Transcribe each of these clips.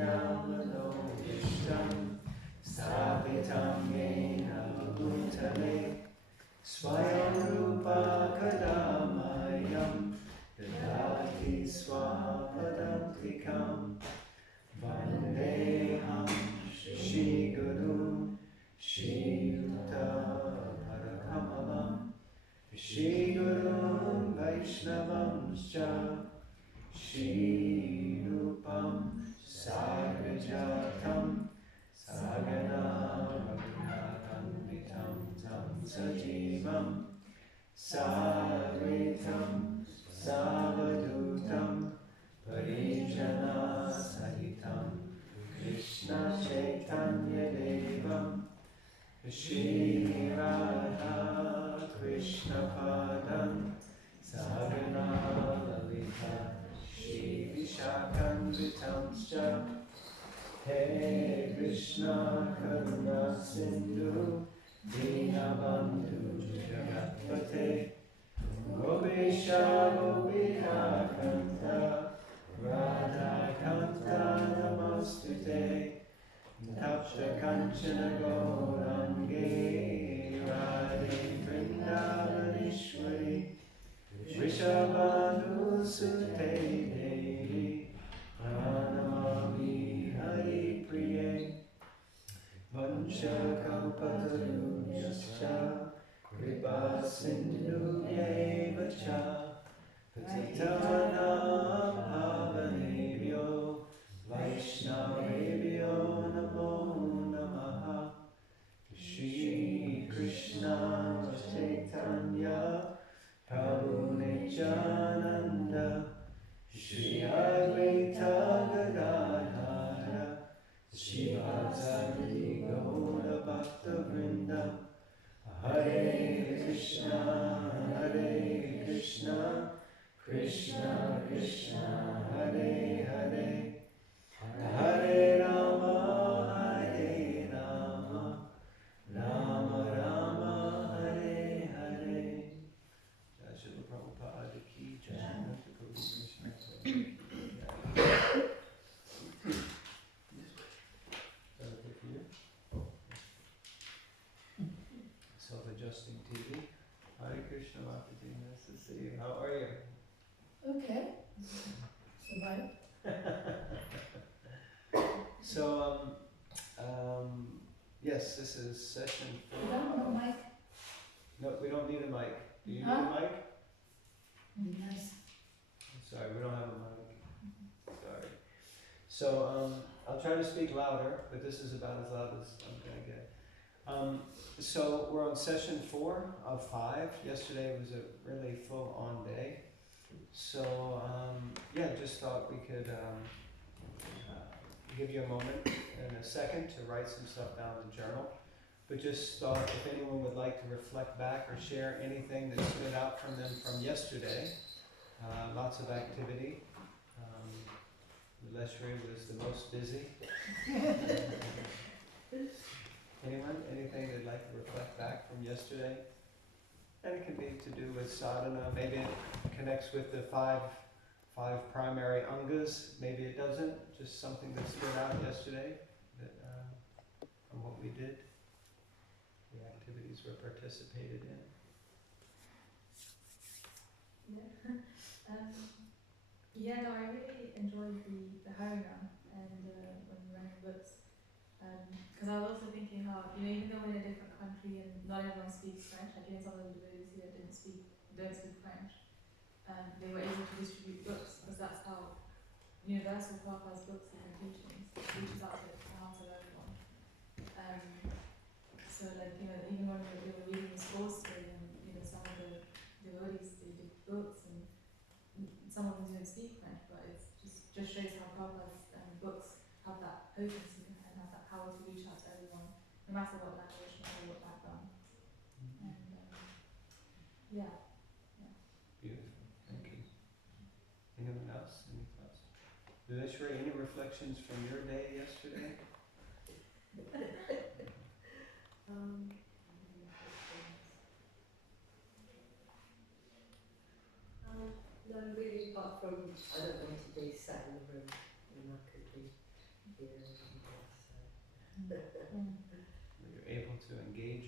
Manobishtam Stapitam Yena Bhutale Swayam Rupa Kadamayam Dadati Swapadantikam Vandeham Shri Guru Shri Yuta Parakamalam Shri Guru Vaishnavam Shri Rupam Sagrajatam Sagana Bhagavatam Tam Sajivam Savritam Savadutam Parijana Sahitam Krishna Chaitanya Devam Shri Radha Krishna Padam Sagana Lalita Shri Vishakanvitamscha He Krishna Karuna Sindhu Dinabandhu Jagatpate Gopesha Gopika Kanta Radha Kanta Namastute Tapta Kanchana Gaurange Radhe Vrindavaneshwari Vrishabhanu Sute Devi Pranamami Hari Priye Vancha Kalpatarunhyascha Kripa Sindhu Yevacha Patitanam Pavanebhyo Vaishnavebhyo Namo Namaha Shri Krishna Chaitanya Prabhu Nityananda Shri Advaita Gadadhara Shivasari Gaura Bhakta Vrinda Hare Krishna Krishna Krishna Hare Hare Hare Rama Rama Rama Hare Hare. Jai Srila Prabhupada Ki Jai. Self-adjusting TV. Hare Krishna Mataji, nice to see you. How are you? Okay. Survive. So, yes, this is session 4. You don't have a mic? No, we don't need a mic. Do you need Huh? a mic? Yes. Sorry, we don't have a mic. Sorry. So, I'll try to speak louder, but this is about as loud as I'm going to get. So we're on session 4 of 5. Yesterday was a really full-on day. So yeah, just thought we could give you a moment and a second to write some stuff down in the journal. But just thought if anyone would like to reflect back or share anything that stood out from them from yesterday. Lots of activity. Leshri was the most busy. Anyone? Anything they'd like to reflect back from yesterday? And it can be to do with sadhana. Maybe it connects with the five primary angas. Maybe it doesn't. Just something that stood out yesterday that from what we did, the activities we participated in. Yeah, no, I really enjoyed the Harinam and when we ran books. Because I was also thinking how, even though we're in a different country and not everyone speaks French, like some of the devotees here don't speak French, they were able to distribute books because that's how universal Prabhupada's books and teachings reaches out to the heart of everyone. So like, even when we were reading the scrolls today and, some of the devotees, they did books and some of them don't speak French, but it just shows how Prabhupada's books have that potency and have that power to reach out to everyone, no matter what language, no matter what background. And yeah. Beautiful. Thank you. Anyone else? Any thoughts? Viveshwari, any reflections from your day yesterday? No, really, apart from I don't know, today sat in the room and I could be Were you able to engage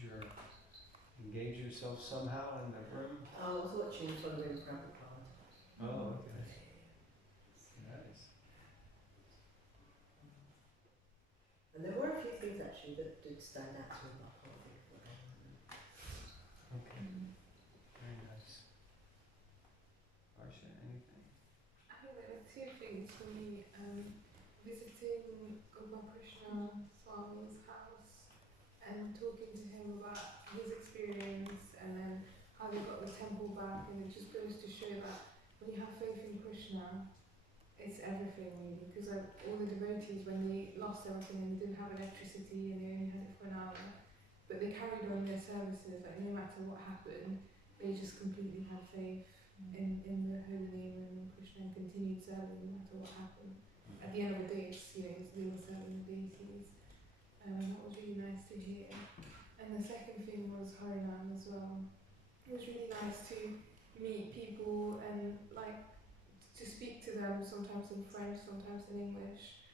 yourself somehow in the room? I was watching following Prabhupada. Oh, okay. Nice. And there were a few things actually that did stand out to me about Prabhupada. Okay. Very nice. Arsha, anything? I think there were two things for me. Visiting Krishna Swami's house and talking to him about his experience and then how they got the temple back, and it just goes to show that when you have faith in Krishna, it's everything really, because all the devotees, when they lost everything and they didn't have electricity and they only had it for an hour, but they carried on their services, like no matter what happened, they just completely had faith in the holy name and in Krishna and continued serving no matter what happened. At the end of the day, it's, you know, they were serving the deities. That was really nice to hear. And the second thing was Harinam as well. It was really nice to meet people and like to speak to them, sometimes in French, sometimes in English.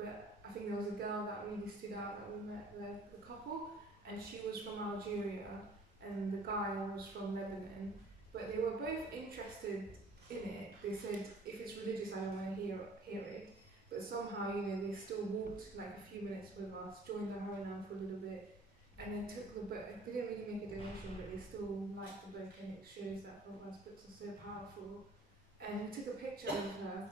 But I think there was a girl that really stood out that we met, the couple, and she was from Algeria and the guy was from Lebanon. But they were both interested in it. They said, if it's religious, I don't want to hear it. But somehow, you know, they still walked like a few minutes with us, joined the Harinam for a little bit, and then took the book. They didn't really make a donation, but they still liked the book, and it shows that Prabhupada's books are so powerful. And we took a picture with her,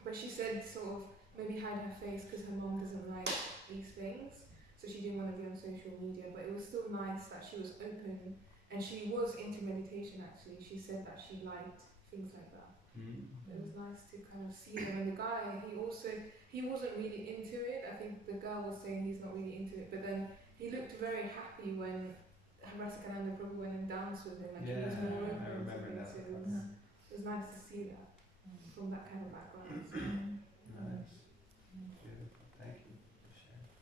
but she said sort of maybe hide her face because her mom doesn't like these things, so she didn't want to be on social media. But it was still nice that she was open, and she was into meditation actually. She said that she liked things like that. It was nice to kind of see them. And the guy, he wasn't really into it. I think the girl was saying he's not really into it, but then he looked very happy when Rasikananda Prabhu went and danced with him. Like he was more open. I remember that. So it was nice to see that from that kind of background. Nice. Beautiful. Thank you for sharing.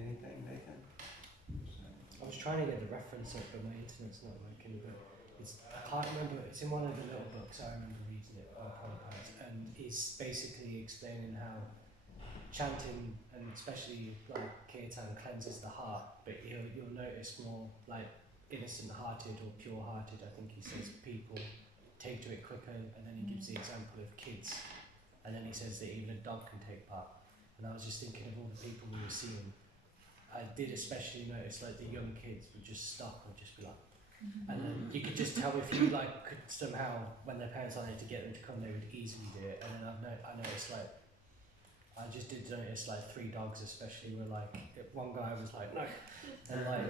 Anything, Nathan? I was trying to get the reference up, but my internet's not working. But I can't remember. It's in one of the little books. I remember reading it by Prabhupada, and he's basically explaining how chanting and especially like kirtan cleanses the heart. But you'll notice more like innocent-hearted or pure-hearted. I think he says people take to it quicker, and then he gives the example of kids, and then he says that even a dog can take part. And I was just thinking of all the people we were seeing. I did especially notice like the young kids would just stop and just be like, and then you could just tell if you like could somehow, when their parents wanted to get them to come, they would easily do it. And then I noticed like, I just did notice like 3 dogs especially were like, one guy was like no, and like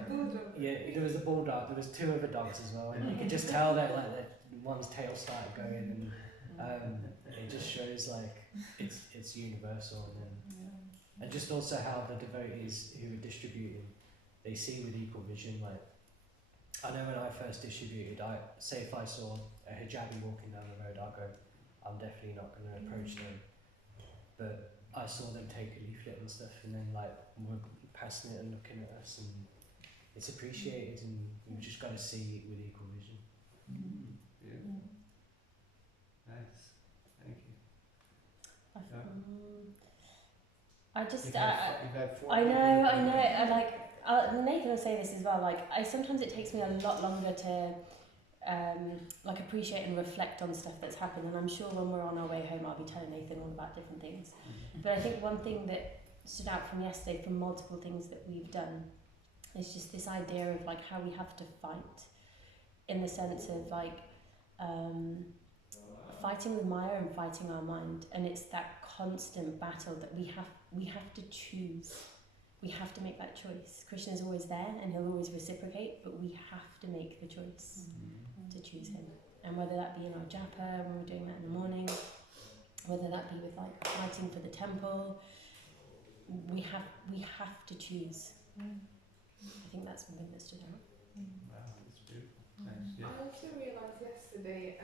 yeah, there was a bulldog, there was 2 other dogs as well, and you could just tell that like that one's tail started going, and it just shows like it's universal. And just also how the devotees who are distributing, they see with equal vision. Like, I know when I first distributed, say if I saw a hijabi walking down the road, I'd go, I'm definitely not going to approach them. But I saw them take a leaflet and stuff, and then like we're passing it and looking at us, and it's appreciated, and we've just got to see it with equal vision. Beautiful. Nice. Thank you. I just, You've had 4 I people know, that- I like, Nathan will say this as well, like, sometimes it takes me a lot longer to, like, appreciate and reflect on stuff that's happened, and I'm sure when we're on our way home I'll be telling Nathan all about different things. But I think one thing that stood out from yesterday, from multiple things that we've done, is just this idea of, like, how we have to fight, in the sense of, like, fighting with Maya and fighting our mind, and it's that constant battle that we have to choose. We have to make that choice. Krishna's always there and he'll always reciprocate, but we have to make the choice to choose him. And whether that be in our japa, when we're doing that in the morning, whether that be with like fighting for the temple, we have to choose. I think that's something that stood out. Wow, that's beautiful. Thanks. Yeah. I also realised yesterday,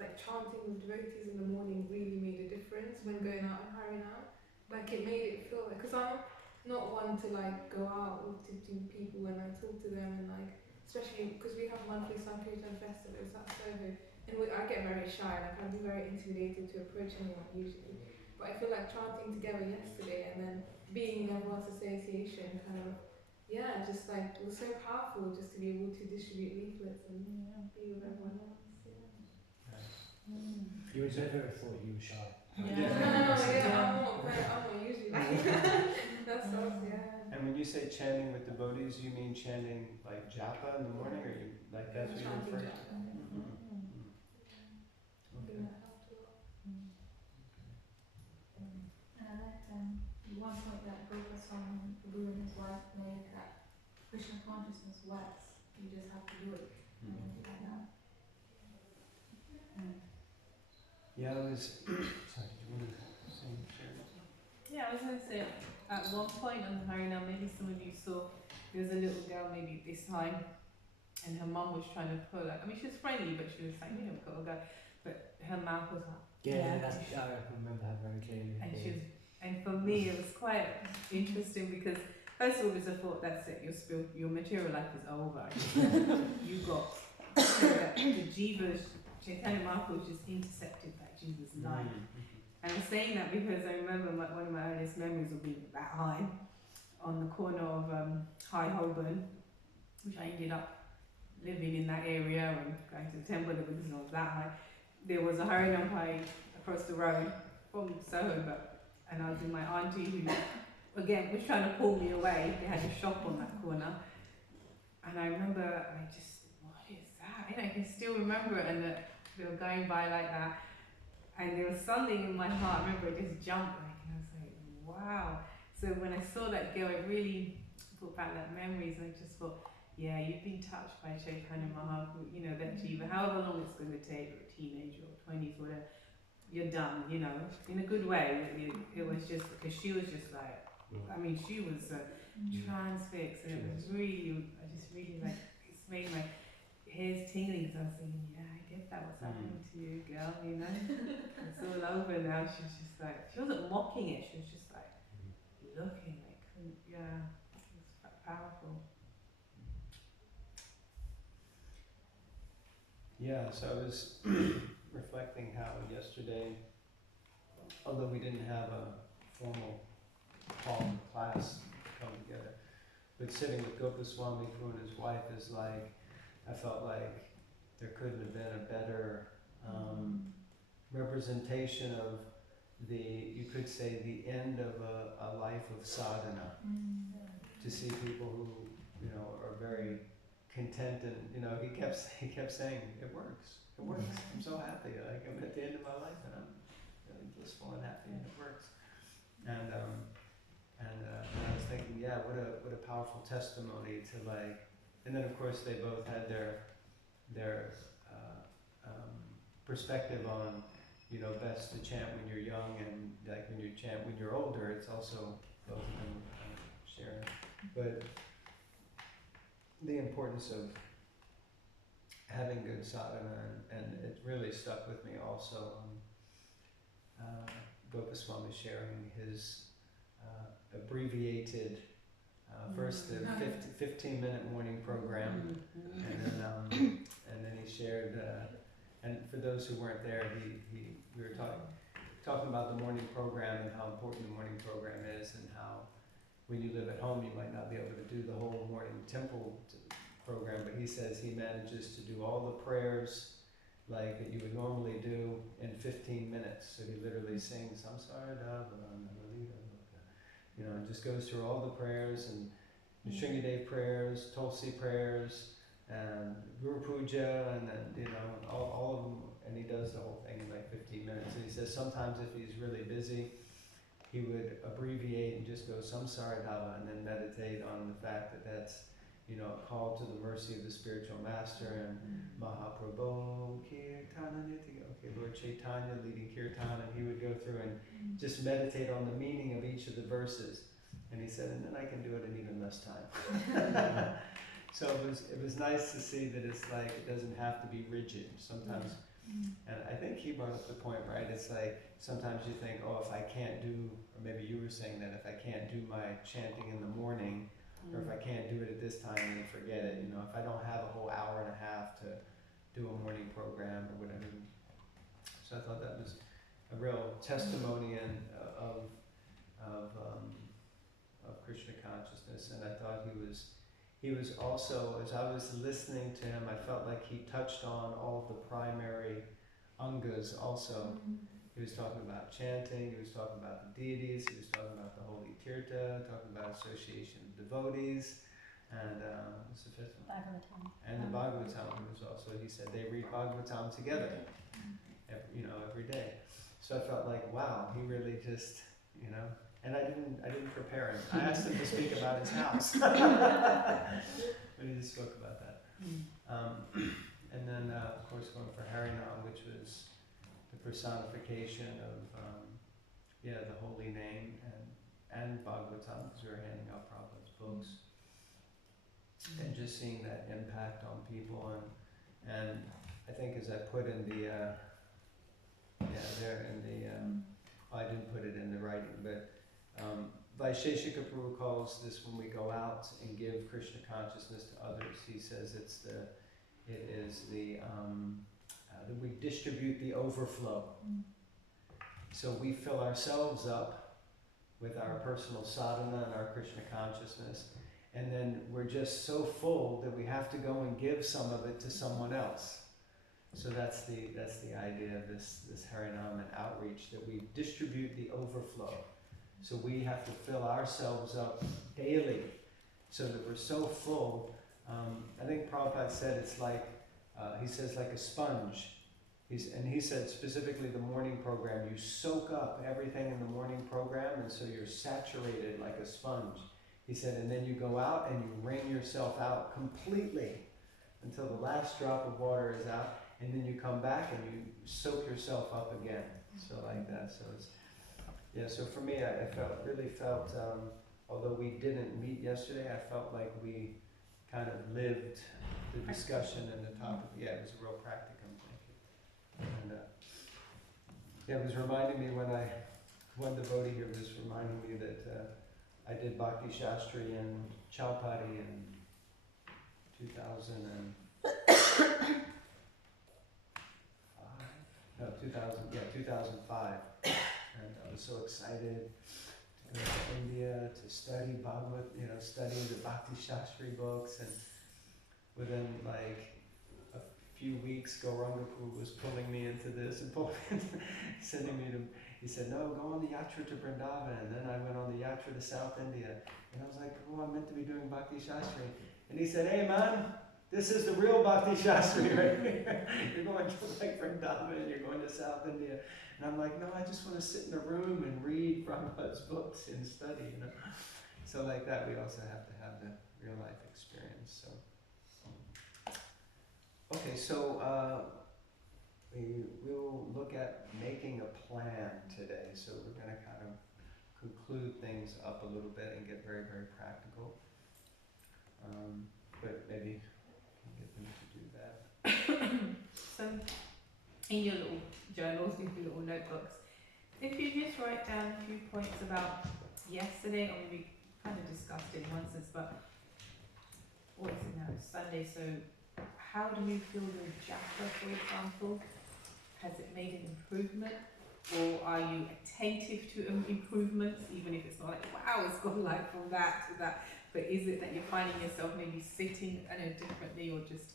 like chanting with devotees in the morning really made a difference when going out and Harinam. Like it made it feel like, because I'm not one to like go out to people when I talk to them, and like especially because we have monthly Sankirtan festivals at Soho, and I get very shy, like I'd be very intimidated to approach anyone usually. But I feel like chanting together yesterday and then being in everyone's association kind of, yeah, just like it was so powerful just to be able to distribute leaflets and be with everyone else. Yeah. You would never have thought you were shy. I'm not usually like that. That's all, yeah. And when you say chanting with devotees, you mean chanting like japa in the morning, or you like that's what you're Chanting referring to? japa. Okay. Doing that helped a lot. And I like one point that Gopaswami, Prabhu and his wife made, that Krishna consciousness works. You just have to do it. And like that. Yeah, I was. Sorry, did you want to say? Yeah, I was going to say, at one point on the Harinam, maybe some of you saw, there was a little girl maybe this time, and her mum was trying to pull her. I mean, she was friendly, but she was like, you know, got to go. But her mouth was up. Yeah, that's, I remember that very clearly. And she was, and for me, it was quite interesting because first of all, it was a thought, that's it, your material life is over. You got the Jiva's Chaitanya Mahaprabhu just intercepted that Jiva's life. And I'm saying that because I remember one of my earliest memories of being that high on the corner of High Holborn, which I ended up living in that area and going to the temple because I was that high. There was a Harinam Pai across the road from Soho, and I was with my auntie who, again, was trying to pull me away. They had a shop on that corner. And I remember, I just, what is that? And I can still remember it, and they were going by like that. And there was something in my heart, I remember it just jumped like, and I was like, wow. So when I saw that girl, it really brought back that memories, and I just thought, yeah, you've been touched by Chaitanya Mahaprabhu, you know, that Jiva, however long it's going to take, or a teenager or 20s, whatever, you're done, you know, in a good way. It was just, because she was just like, I mean, she was transfixed, and it was really, I just really like, it's made my hairs tingling, because I was thinking, yeah, I get that, what's happening to you, girl, you know, it's all over now. She was just like, she wasn't mocking it, she was just like, looking, like, yeah, it was quite powerful. Yeah, so I was reflecting how yesterday, although we didn't have a formal call class come together, but sitting with Gopaswami and his wife is like, I felt like there couldn't have been a better representation of the, you could say, the end of a life of sadhana. To see people who, you know, are very content, and you know, he kept saying, it works. I'm so happy. Like I'm at the end of my life, and I'm really blissful and happy, and it works. And I was thinking, yeah, what a powerful testimony to like. And then of course they both had their perspective on, you know, best to chant when you're young, and like when you chant when you're older. It's also both of them sharing, but the importance of having good sadhana, and it really stuck with me also. Gopaswami sharing his abbreviated first the 15-minute morning program, and then he shared. And for those who weren't there, we were talking about the morning program and how important the morning program is, and how when you live at home you might not be able to do the whole morning temple program, but he says he manages to do all the prayers like that you would normally do in 15 minutes. So he literally sings Samsara, you know, and just goes through all the prayers, and the Sringadev prayers, Tulsi prayers, and Guru Puja, and then, you know, all of them, and he does the whole thing in like 15 minutes. And he says sometimes if he's really busy, he would abbreviate and just go Samsara Dhava, and then meditate on the fact that that's, you know, a call to the mercy of the spiritual master, and Mahaprabhu Kirtana Nitya, okay, Lord Chaitanya leading Kirtan, and he would go through and just meditate on the meaning of each of the verses. And he said, and then I can do it in even less time. So it was nice to see that it's like, it doesn't have to be rigid sometimes. And I think he brought up the point, right? It's like, sometimes you think, oh, if I can't do, or maybe you were saying that, if I can't do my chanting in the morning, or if I can't do it at this time, then forget it. You know, if I don't have a whole hour and a half to do a morning program or whatever. So I thought that was real testimony of Krishna consciousness, and I thought he was also, as I was listening to him, I felt like he touched on all the primary angas also. He was talking about chanting, he was talking about the deities, he was talking about the holy tirtha, talking about association of devotees, and what's the fifth one? Bhagavatam. And the Bhagavatam was also, he said they read Bhagavatam together, every day. So I felt like, wow, he really just, and I didn't prepare him. I asked him to speak about his house, but he just spoke about that. And then, of course, going for Harinam, which was the personification of, the holy name and Bhagavatam, because we were handing out Prabhupada's books. And just seeing that impact on people, and I think as I put in the, I didn't put it in the writing, but Vaisheshika Prabhu calls this when we go out and give Krishna consciousness to others. He says that we distribute the overflow. So we fill ourselves up with our personal sadhana and our Krishna consciousness, and then we're just so full that we have to go and give some of it to someone else. So that's the idea of this Harinam and outreach, that we distribute the overflow. So we have to fill ourselves up daily so that we're so full. I think Prabhupada said it's like, he says like a sponge. He said specifically the morning program, you soak up everything in the morning program, and so you're saturated like a sponge. He said, and then you go out and you wring yourself out completely until the last drop of water is out, and then you come back and you soak yourself up again. So like that. So it's, so for me, I really felt, although we didn't meet yesterday, I felt like we kind of lived the discussion and the topic. Yeah, it was a real practicum. Thank you. And it was reminding me one devotee here was reminding me that I did Bhakti Shastri in Chowpatty in 2005. And I was so excited to go to India to study Bhagavad, study the Bhakti Shastri books, and within like a few weeks, Gauranga Prabhu was pulling me into this and sending me to. He said, no, go on the yatra to Vrindavan. And then I went on the yatra to South India. And I was like, oh, I'm meant to be doing Bhakti Shastri. And he said, hey man, this is the real Bhakti Shastri right here. You're going to like Vrindavan, you're going to South India. And I'm like, no, I just want to sit in a room and read Prabhupada's books and study, So like that, we also have to have the real life experience. Okay, so we will look at making a plan today. So we're going to kind of conclude things up a little bit and get very, very practical. But maybe we can get them to do that. So, in your little journals, in your little notebooks, if you just write down a few points about yesterday, or we kind of discussed it in one sense, but what is it now? It's Sunday, so how do you feel your japa, for example? Has it made an improvement? Or are you attentive to improvements, even if it's not like, wow, it's gone like from that to that? But is it that you're finding yourself maybe sitting, differently, or just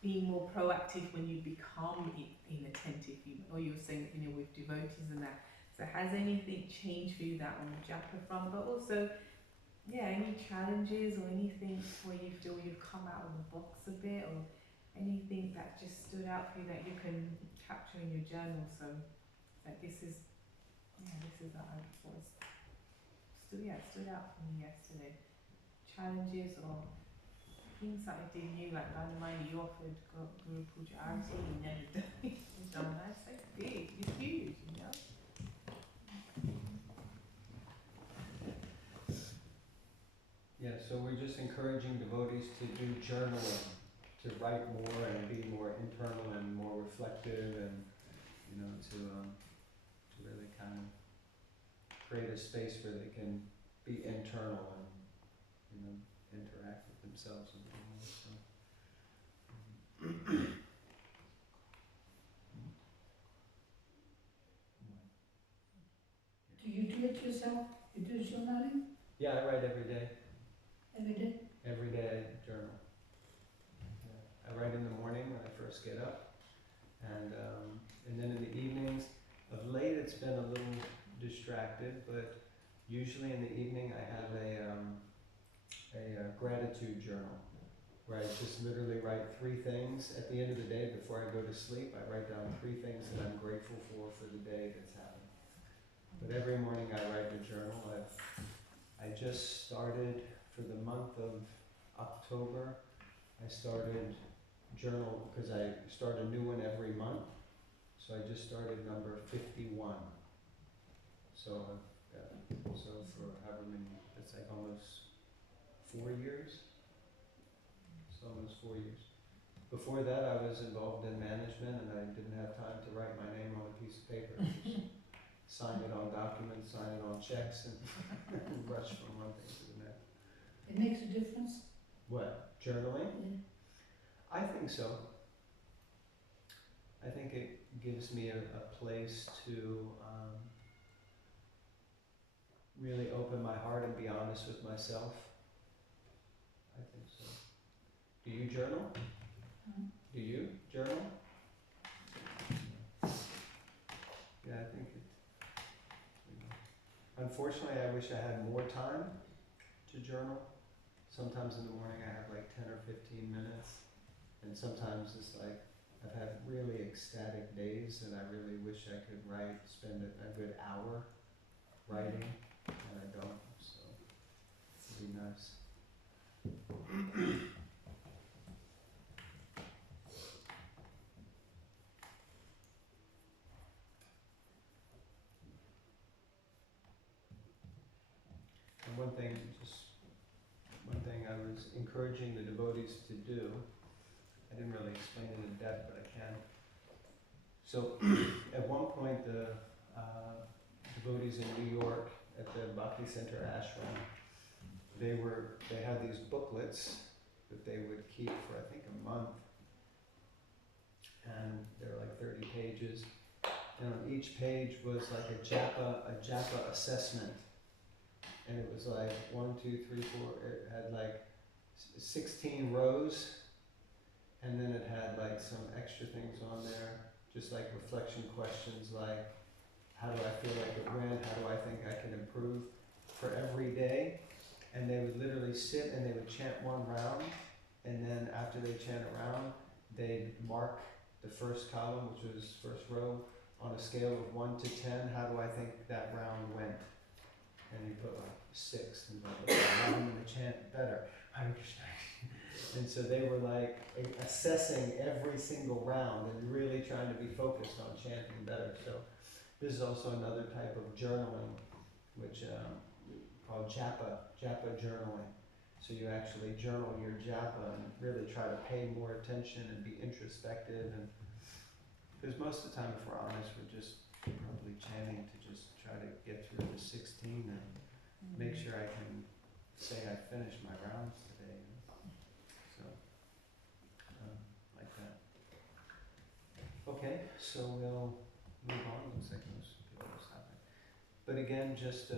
being more proactive when you become inattentive, or you're saying, with devotees and that. So has anything changed for you that on the japa front, but also, any challenges or anything where you feel you've come out of the box a bit, or anything that just stood out for you that you can capture in your journal? So that this is that I was stood out for me yesterday. Challenges or things that I did new, like Randomly you offered Guru Puja Arati, you never done that. It's so big, it's huge, Yeah, so we're just encouraging devotees to do journaling, to write more and be more internal and more reflective, and to really kind of create a space where they can be internal and interact with themselves and the world. So. it yourself? You do journaling Yeah, I write every day. every day? Every day I journal. Yeah. I write in the morning when I first get up, and then in the evenings. Of late, it's been a little distracted, but usually in the evening I have a gratitude journal where I just literally write 3 things at the end of the day before I go to sleep. I write down 3 things that I'm grateful for the day that's happened. But every morning I write a journal. I just started for the month of October. I started journal because I start a new one every month. So I just started number 51. So for however many, it's like almost 4 years. So almost 4 years. Before that, I was involved in management, and I didn't have time to write my name on a piece of paper. Just sign it on documents, sign it on checks, and rush from one thing to the next. It makes a difference? What? Journaling? Yeah. I think so. I think it gives me a place to really open my heart and be honest with myself. I think so. Do you journal? Do you journal? Yeah, I think it. Unfortunately, I wish I had more time to journal. Sometimes in the morning I have like 10 or 15 minutes, and sometimes it's like I've had really ecstatic days, and I really wish I could spend a good hour writing, and I don't, so it'd be nice. And one thing I was encouraging the devotees to do, I didn't really explain it in depth, but I can. So at one point, the devotees in New York at the Bhakti Center ashram, they had these booklets that they would keep for I think a month, and they're like 30 pages, and on each page was like a japa assessment, and it was like 1, 2, 3, 4. It had like 16 rows. And then it had like some extra things on there, just like reflection questions like, how do I feel like it went? How do I think I can improve for every day? And they would literally sit and they would chant one round, and then after they chant a round, they'd mark the first column, which was first row, on a scale of 1 to 10. How do I think that round went? And you put like 6, and like, how am I going to chant better? Hare Krishna. And so they were like assessing every single round and really trying to be focused on chanting better. So this is also another type of journaling, which called japa journaling. So you actually journal your japa and really try to pay more attention and be introspective. And because most of the time, if we're honest, we're just probably chanting to just try to get through the 16 and make sure I can say I finished my rounds today. So, like that. Okay, so we'll move on. Looks like most people are stopping. But again, just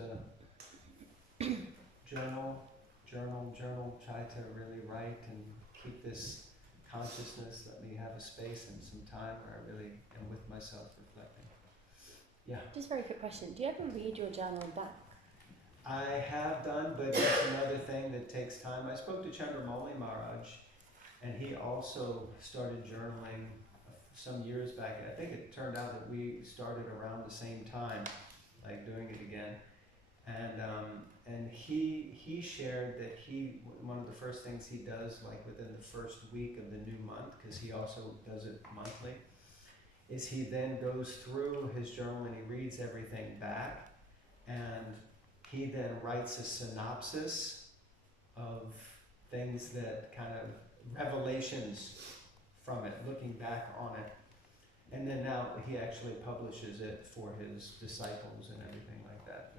journal. Try to really write and keep this consciousness. Let me have a space and some time where I really am with myself reflecting. Yeah? Just a very quick question. Do you ever read your journal back? I have done, but that's another thing that takes time. I spoke to Chandramauli Maharaj, and he also started journaling some years back. I think it turned out that we started around the same time, like doing it again. And he shared that one of the first things he does, like within the first week of the new month, because he also does it monthly, is he then goes through his journal and he reads everything back, and he then writes a synopsis of things that kind of revelations from it, looking back on it. And then now he actually publishes it for his disciples and everything like that.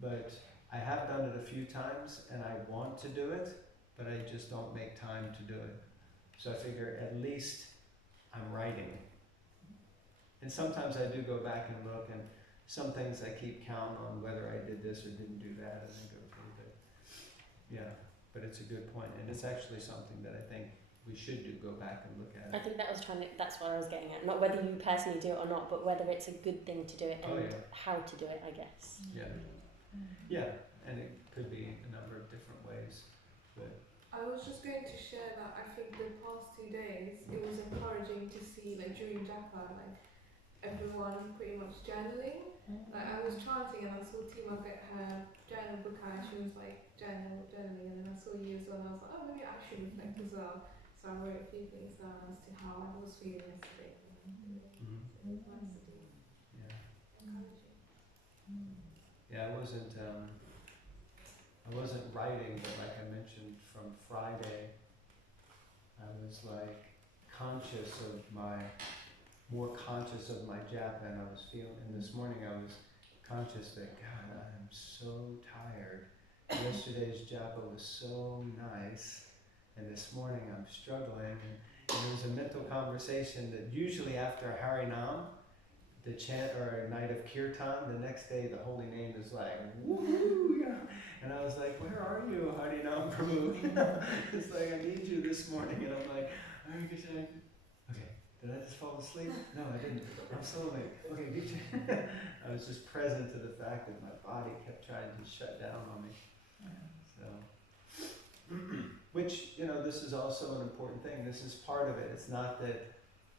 But I have done it a few times and I want to do it, but I just don't make time to do it. So I figure at least I'm writing. And sometimes I do go back and look, and some things I keep count on whether I did this or didn't do that, and I go through it. Yeah, but it's a good point, and it's actually something that I think we should go back and look at. I think that's what I was getting at. Not whether you personally do it or not, but whether it's a good thing to do it and how to do it, I guess. Yeah. Yeah, and it could be a number of different ways. But I was just going to share that I think the past 2 days it was encouraging to see like during Japa, like everyone pretty much journaling. Like I was chanting and I saw Tima get her journal book out and she was like journaling, and then I saw you as well and I was like, oh maybe I should reflect as well. So I wrote a few things down as to how I was feeling yesterday. mm-hmm. So it was nice to do. Yeah. Encouraging. Yeah, I wasn't writing, but like I mentioned from Friday, I was like more conscious of my japa, and I was feeling, and this morning I was conscious that, God, I am so tired. Yesterday's japa was so nice, and this morning I'm struggling, and there was a mental conversation that usually after Harinam, the chant or a night of kirtan, the next day the holy name is like, woohoo, you know? And I was like, where are you, Harinam Prabhu? It's like, I need you this morning. And I'm like, Hare Krishna. Okay, did I just fall asleep? No, I didn't. I'm so awake. Okay, get you. I was just present to the fact that my body kept trying to shut down on me. So, which, you know, this is also an important thing. This is part of it. It's not that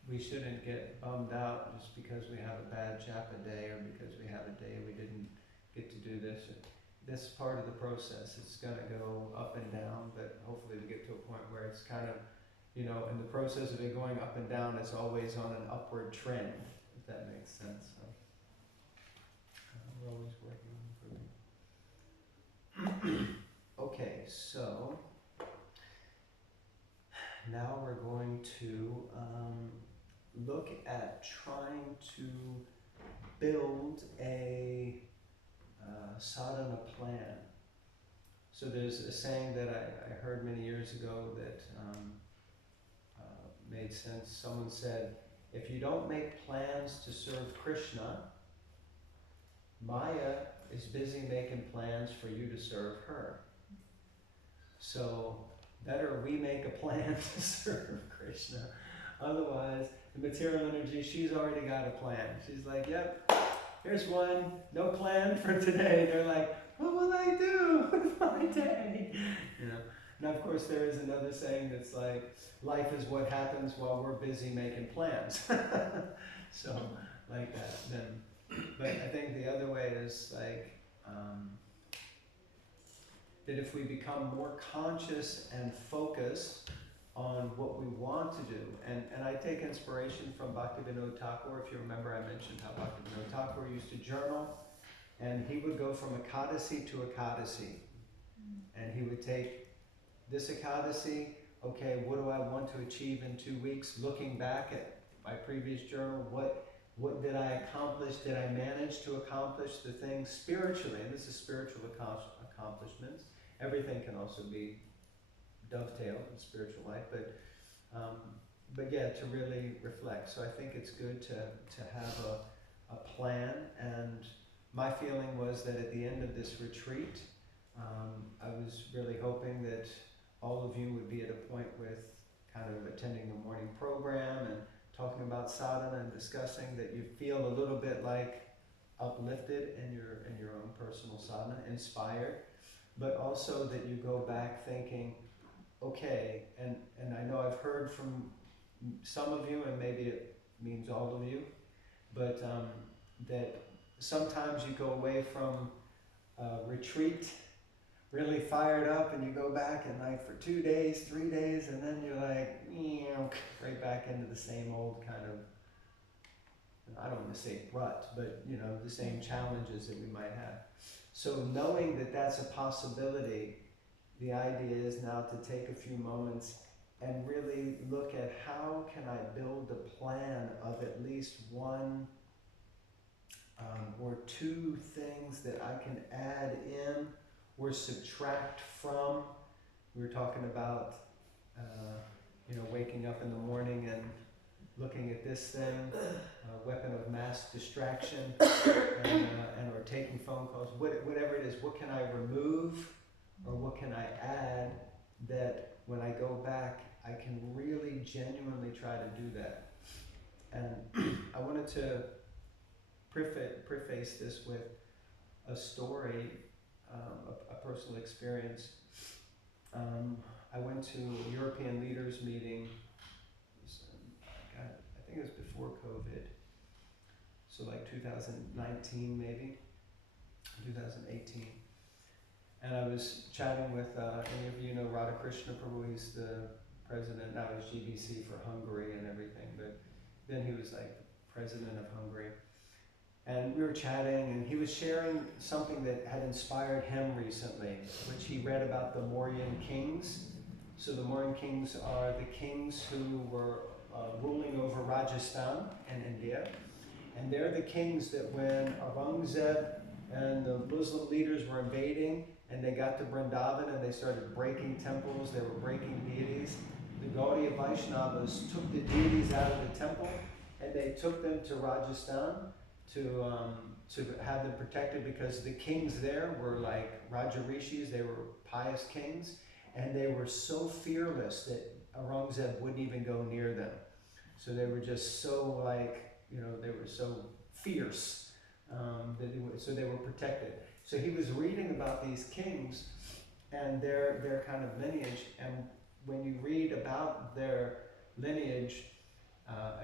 we shouldn't get bummed out just because we have a bad japa day or because we have a day we didn't get to do this. This is part of the process. It's going to go up and down, but hopefully we get to a point where it's kind of, you know, in the process of it going up and down, it's always on an upward trend, if that makes sense. So, we're always working on improving. Okay, so now we're going to look at trying to build a sadhana plan. So there's a saying that I heard many years ago that made sense. Someone said, if you don't make plans to serve Krishna, Maya is busy making plans for you to serve her. So better we make a plan to serve Krishna. Otherwise, the material energy, she's already got a plan. She's like, yep, here's one, no plan for today. They're like, what will I do with my day? You know. Now, of course, there is another saying that's like, life is what happens while we're busy making plans. So, like that. Then, but I think the other way is like, that if we become more conscious and focused on what we want to do, and I take inspiration from Bhaktivinoda Thakur. If you remember, I mentioned how Bhaktivinoda Thakur used to journal, and he would go from Ekadasi to Ekadasi, and he would take this Ekadasi, okay, what do I want to achieve in 2 weeks? Looking back at my previous journal, what did I accomplish? Did I manage to accomplish the things spiritually? And this is spiritual accomplishments. Everything can also be dovetailed in spiritual life, but yeah, to really reflect. So I think it's good to have a plan. And my feeling was that at the end of this retreat, I was really hoping that all of you would be at a point with kind of attending the morning program and talking about sadhana and discussing, that you feel a little bit like uplifted in your own personal sadhana, inspired, but also that you go back thinking, okay, and I know I've heard from some of you, and maybe it means all of you, but that sometimes you go away from retreat really fired up, and you go back and like for 2 days, 3 days, and then you're like, right back into the same old kind of, I don't want to say rut, but you know, the same challenges that we might have. So knowing that that's a possibility, the idea is now to take a few moments and really look at how can I build a plan of at least one or two things that I can add in or subtract from. We were talking about, waking up in the morning and looking at this thing, weapon of mass distraction, and or taking phone calls, whatever it is, what can I remove or what can I add that when I go back, I can really genuinely try to do that. And I wanted to preface this with a story, a personal experience. I went to a European leaders meeting, I think it was before COVID, so like 2019 maybe, 2018. And I was chatting with, any of you know Radhakrishna Prabhu, he's the president, now he's GBC for Hungary and everything, but then he was like president of Hungary. And we were chatting, and he was sharing something that had inspired him recently, which he read about the Mauryan kings. So the Mauryan kings are the kings who were ruling over Rajasthan in India. And they're the kings that when Aurangzeb and the Muslim leaders were invading, and they got to Vrindavan and they started breaking temples, they were breaking deities, the Gaudiya Vaishnavas took the deities out of the temple and they took them to Rajasthan to have them protected, because the kings there were like Raja Rishis, they were pious kings, and they were so fearless that Aurangzeb wouldn't even go near them. So they were just so like, they were so fierce, so they were protected. So he was reading about these kings and their kind of lineage, and when you read about their lineage,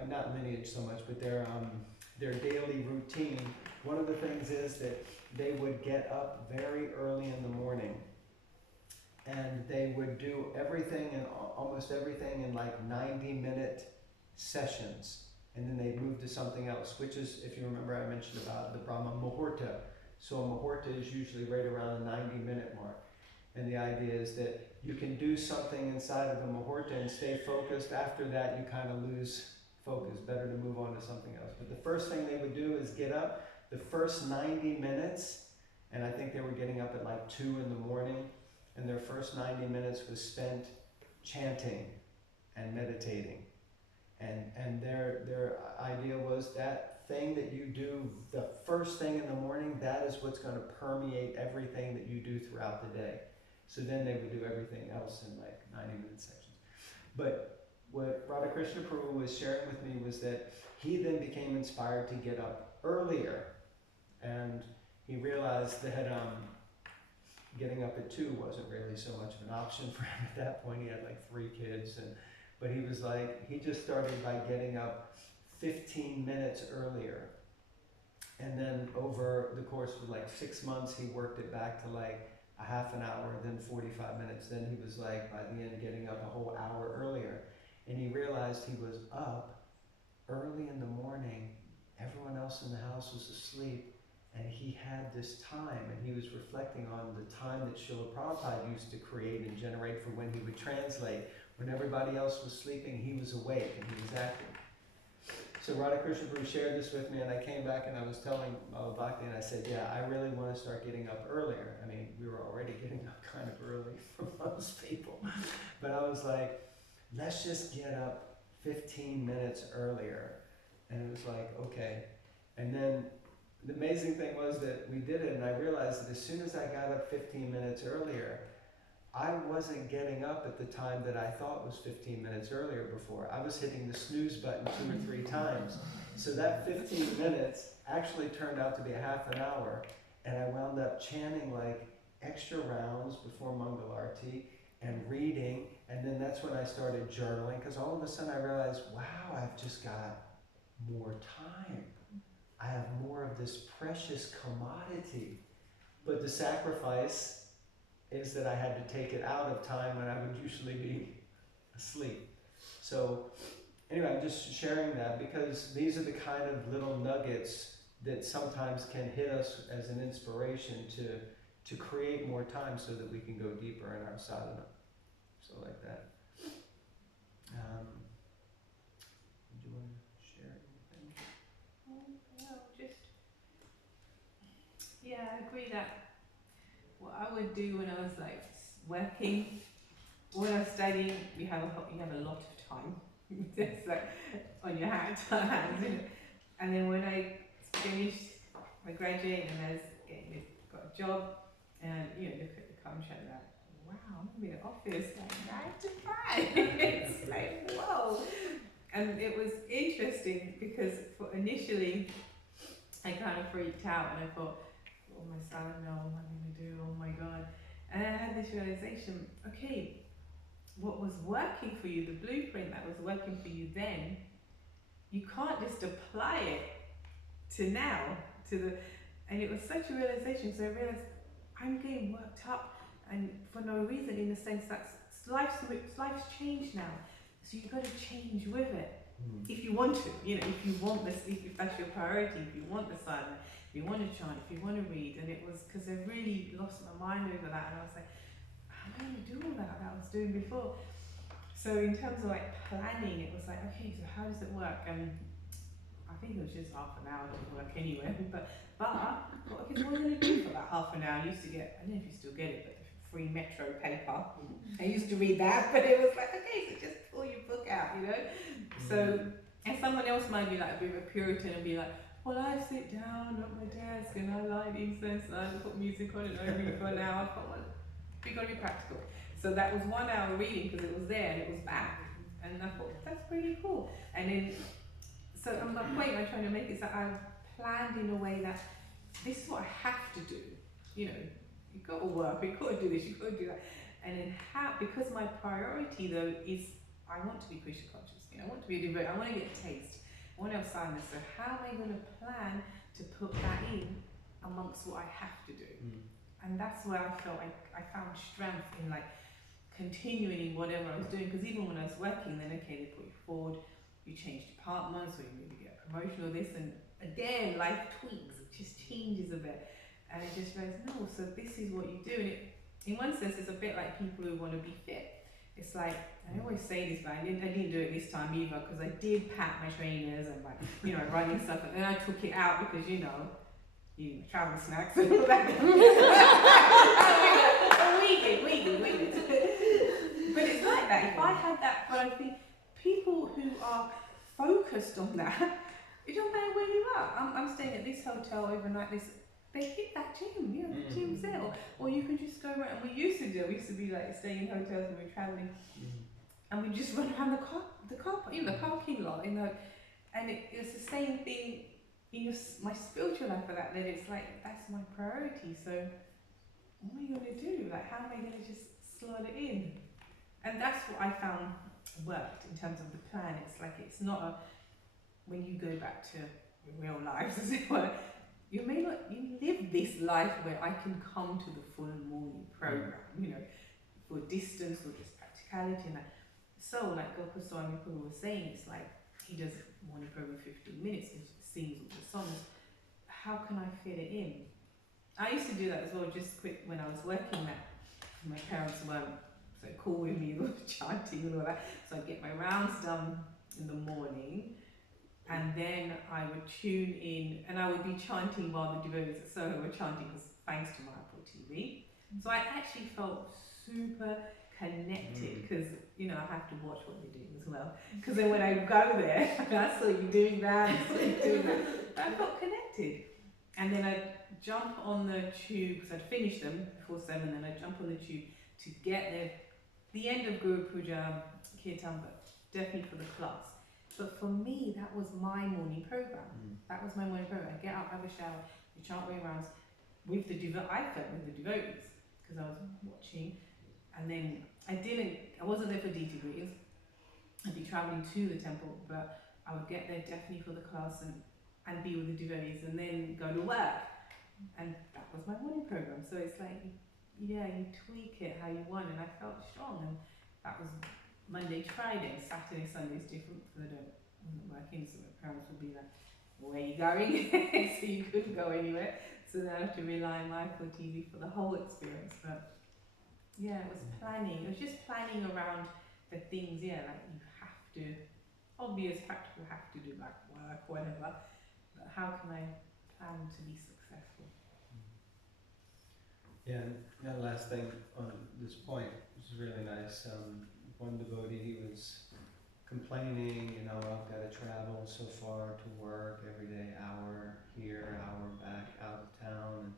not lineage so much, but their daily routine, one of the things is that they would get up very early in the morning, and they would do everything and almost everything in like 90-minute sessions, and then they'd move to something else, which is, if you remember, I mentioned about the Brahma Muhurta. So a Muhurta is usually right around the 90-minute mark. And the idea is that you can do something inside of a Muhurta and stay focused. After that, you kind of lose focus. Better to move on to something else. But the first thing they would do is get up. The first 90 minutes, and I think they were getting up at like 2 in the morning, and their first 90 minutes was spent chanting and meditating. And their idea was that thing that you do the first thing in the morning, that is what's going to permeate everything that you do throughout the day. So then they would do everything else in like 90-minute sections. But what Radhakrishna Prabhu was sharing with me was that he then became inspired to get up earlier. And he realized that getting up at 2 wasn't really so much of an option for him at that point. He had like 3 kids. But he was like, he just started by getting up 15 minutes earlier. And then over the course of like 6 months, he worked it back to like a half an hour, then 45 minutes. Then he was like, by the end, getting up a whole hour earlier. And he realized he was up early in the morning. Everyone else in the house was asleep. And he had this time, and he was reflecting on the time that Srila Prabhupada used to create and generate for when he would translate. When everybody else was sleeping, he was awake and he was active. So Radhakrishna Prabhu shared this with me, and I came back and I was telling Bhakti, and I said, yeah, I really want to start getting up earlier. I mean, we were already getting up kind of early for most people. But I was like, let's just get up 15 minutes earlier. And it was like, okay. And then the amazing thing was that we did it, and I realized that as soon as I got up 15 minutes earlier, I wasn't getting up at the time that I thought was 15 minutes earlier before. I was hitting the snooze button 2 or 3 times. So that 15 minutes actually turned out to be a half an hour, and I wound up chanting like extra rounds before Mangal Arati and reading, and then that's when I started journaling, because all of a sudden I realized, wow, I've just got more time. I have more of this precious commodity. But the sacrifice is that I had to take it out of time when I would usually be asleep. So anyway, I'm just sharing that because these are the kind of little nuggets that sometimes can hit us as an inspiration to create more time so that we can go deeper in our sadhana. So like that. Do you want to share anything? I agree that what I would do when I was like working, when I was studying, you have a lot of time. just like on your hands. And then when I finished, I graduated and I was got a job, and look at the contract like, wow, I'm in the office like 9 to 5. It's like, whoa. And it was interesting because initially I kind of freaked out and I thought, oh my son, no, what am I going to do? Oh my God. And I had this realization, okay, what was working for you, the blueprint that was working for you then, you can't just apply it to now, and it was such a realization, so I realized I'm getting worked up and for no reason, in the sense that life's changed now, so you've got to change with it. If you want to, if you want this, if that's your priority, if you want the sadhana, if you want to chant, if you want to read. And it was because I really lost my mind over that, and I was like, how am I going to do all that I was doing before? So in terms of like planning, it was like, okay, so how does it work? And I think it was just half an hour to work anyway, but okay, so what are you going to do for that half an hour? I used to get, I don't know if you still get it, but the free Metro paper. I used to read that, but it was like, okay, so just pull your book out, So, and someone else might be like a bit of a Puritan and be like, well, I sit down at my desk and I light incense and I put music on and I read for an hour. I thought, well, you've got to be practical. So that was 1 hour reading because it was there and it was back. And I thought, that's pretty cool. And then, so my point I'm trying to make is that I planned in a way that this is what I have to do. You've got to work, you've got to do this, you've got to do that. And then because my priority though is, I want to be Krishna conscious. I want to be a devotee, I want to get a taste, I want to have sadness. So how am I going to plan to put that in amongst what I have to do? And that's where I felt I found strength in like continuing in whatever I was doing, because even when I was working, then okay, they put you forward, you change departments, or you maybe get a promotion or this, and again, life tweaks, it just changes a bit. And I just realized, no, so this is what you do. And in one sense, it's a bit like people who want to be fit. It's like, I always say this, but I didn't do it this time either, because I did pat my trainers and like, running stuff, and then I took it out because, travel snacks and all that. we did. But it's like that. If I had that, but I think people who are focused on that, it don't matter where you are. I'm staying at this hotel overnight, they hit that gym, the gym's there. Or you can just go around, and we used to be like staying in hotels when we were travelling, and we just run around the parking lot, and it's the same thing in my spiritual life for that. Then it's like, that's my priority, so what am I going to do? Like, how am I going to just slot it in? And that's what I found worked in terms of the plan. It's like, it's not when you go back to real lives, as it were, you live this life where I can come to the full morning program, for distance or just practicality. And so, like Gopal Swami Prabhu was saying, it's like he does morning program 15 minutes, he sings all the songs. How can I fit it in? I used to do that as well, just quick when I was working that. My parents weren't so cool with me with chanting and all that, so I'd get my rounds done in the morning. And then I would tune in, and I would be chanting while the devotees at Soho were chanting, because thanks to my Apple TV. So I actually felt super connected, because I have to watch what they're doing as well. Because then when I go there, I saw you doing that, I saw you doing that. But I felt connected. And then I'd jump on the tube, because I'd finished them before 7, then I'd jump on the tube to get there. The end of Guru Puja, Kirtan, but definitely for the class. But for me, that was my morning program. That was my morning program. I get up, have a shower, we chant way rounds with the devotees, because I was watching. And then I wasn't there for deity greetings. I'd be traveling to the temple, but I would get there definitely for the class and be with the devotees, and then go to work. And that was my morning program. So it's like, you tweak it how you want, and I felt strong. And that was Monday to Friday. Saturday, Sunday is different because I wasn't working, so my parents would be like, where are you going? So you couldn't go anywhere. So then I had to rely on my Apple TV for the whole experience. But yeah, it was planning. It was just planning around the things, like you have to, obvious practical have to do, like work, whatever. But how can I plan to be successful? Yeah, and last thing on this point, which is really nice. One devotee, he was complaining, you know, I've got to travel so far to work every day, hour here, hour back out of town.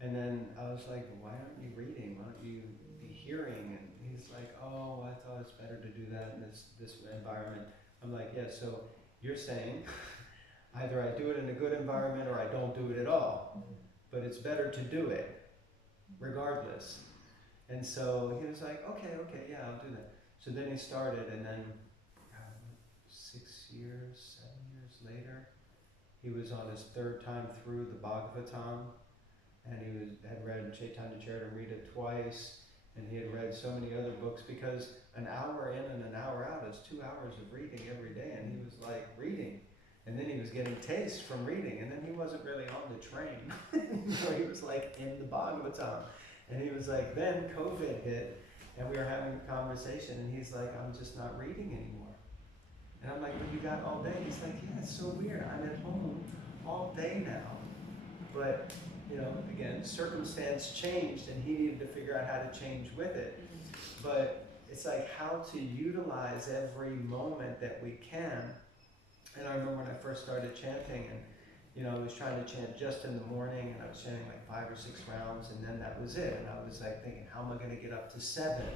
And then I was like, why aren't you reading? Why don't you be hearing? And he's like, oh, I thought it's better to do that in this environment. I'm like, yeah, so you're saying either I do it in a good environment or I don't do it at all. But it's better to do it regardless. And so he was like, okay, yeah, I'll do that. So then he started, and then 7 years later, he was on his third time through the Bhagavatam, and he had read Chaitanya Charitamrita twice, and he had read so many other books, because an hour in and an hour out is 2 hours of reading every day, and he was like reading. And then he was getting taste from reading, and then he wasn't really on the train. So he was like in the Bhagavatam. And he was like, then COVID hit, and we were having a conversation, and he's like, I'm just not reading anymore. And I'm like, but you got all day? He's like, yeah, it's so weird. I'm at home all day now. But, you know, again, circumstance changed, and he needed to figure out how to change with it. But it's like how to utilize every moment that we can. And I remember when I first started chanting, and you know, I was trying to chant just in the morning, and I was chanting like 5 or 6 rounds, and then that was it. And I was like thinking, how am I going to get up to 7?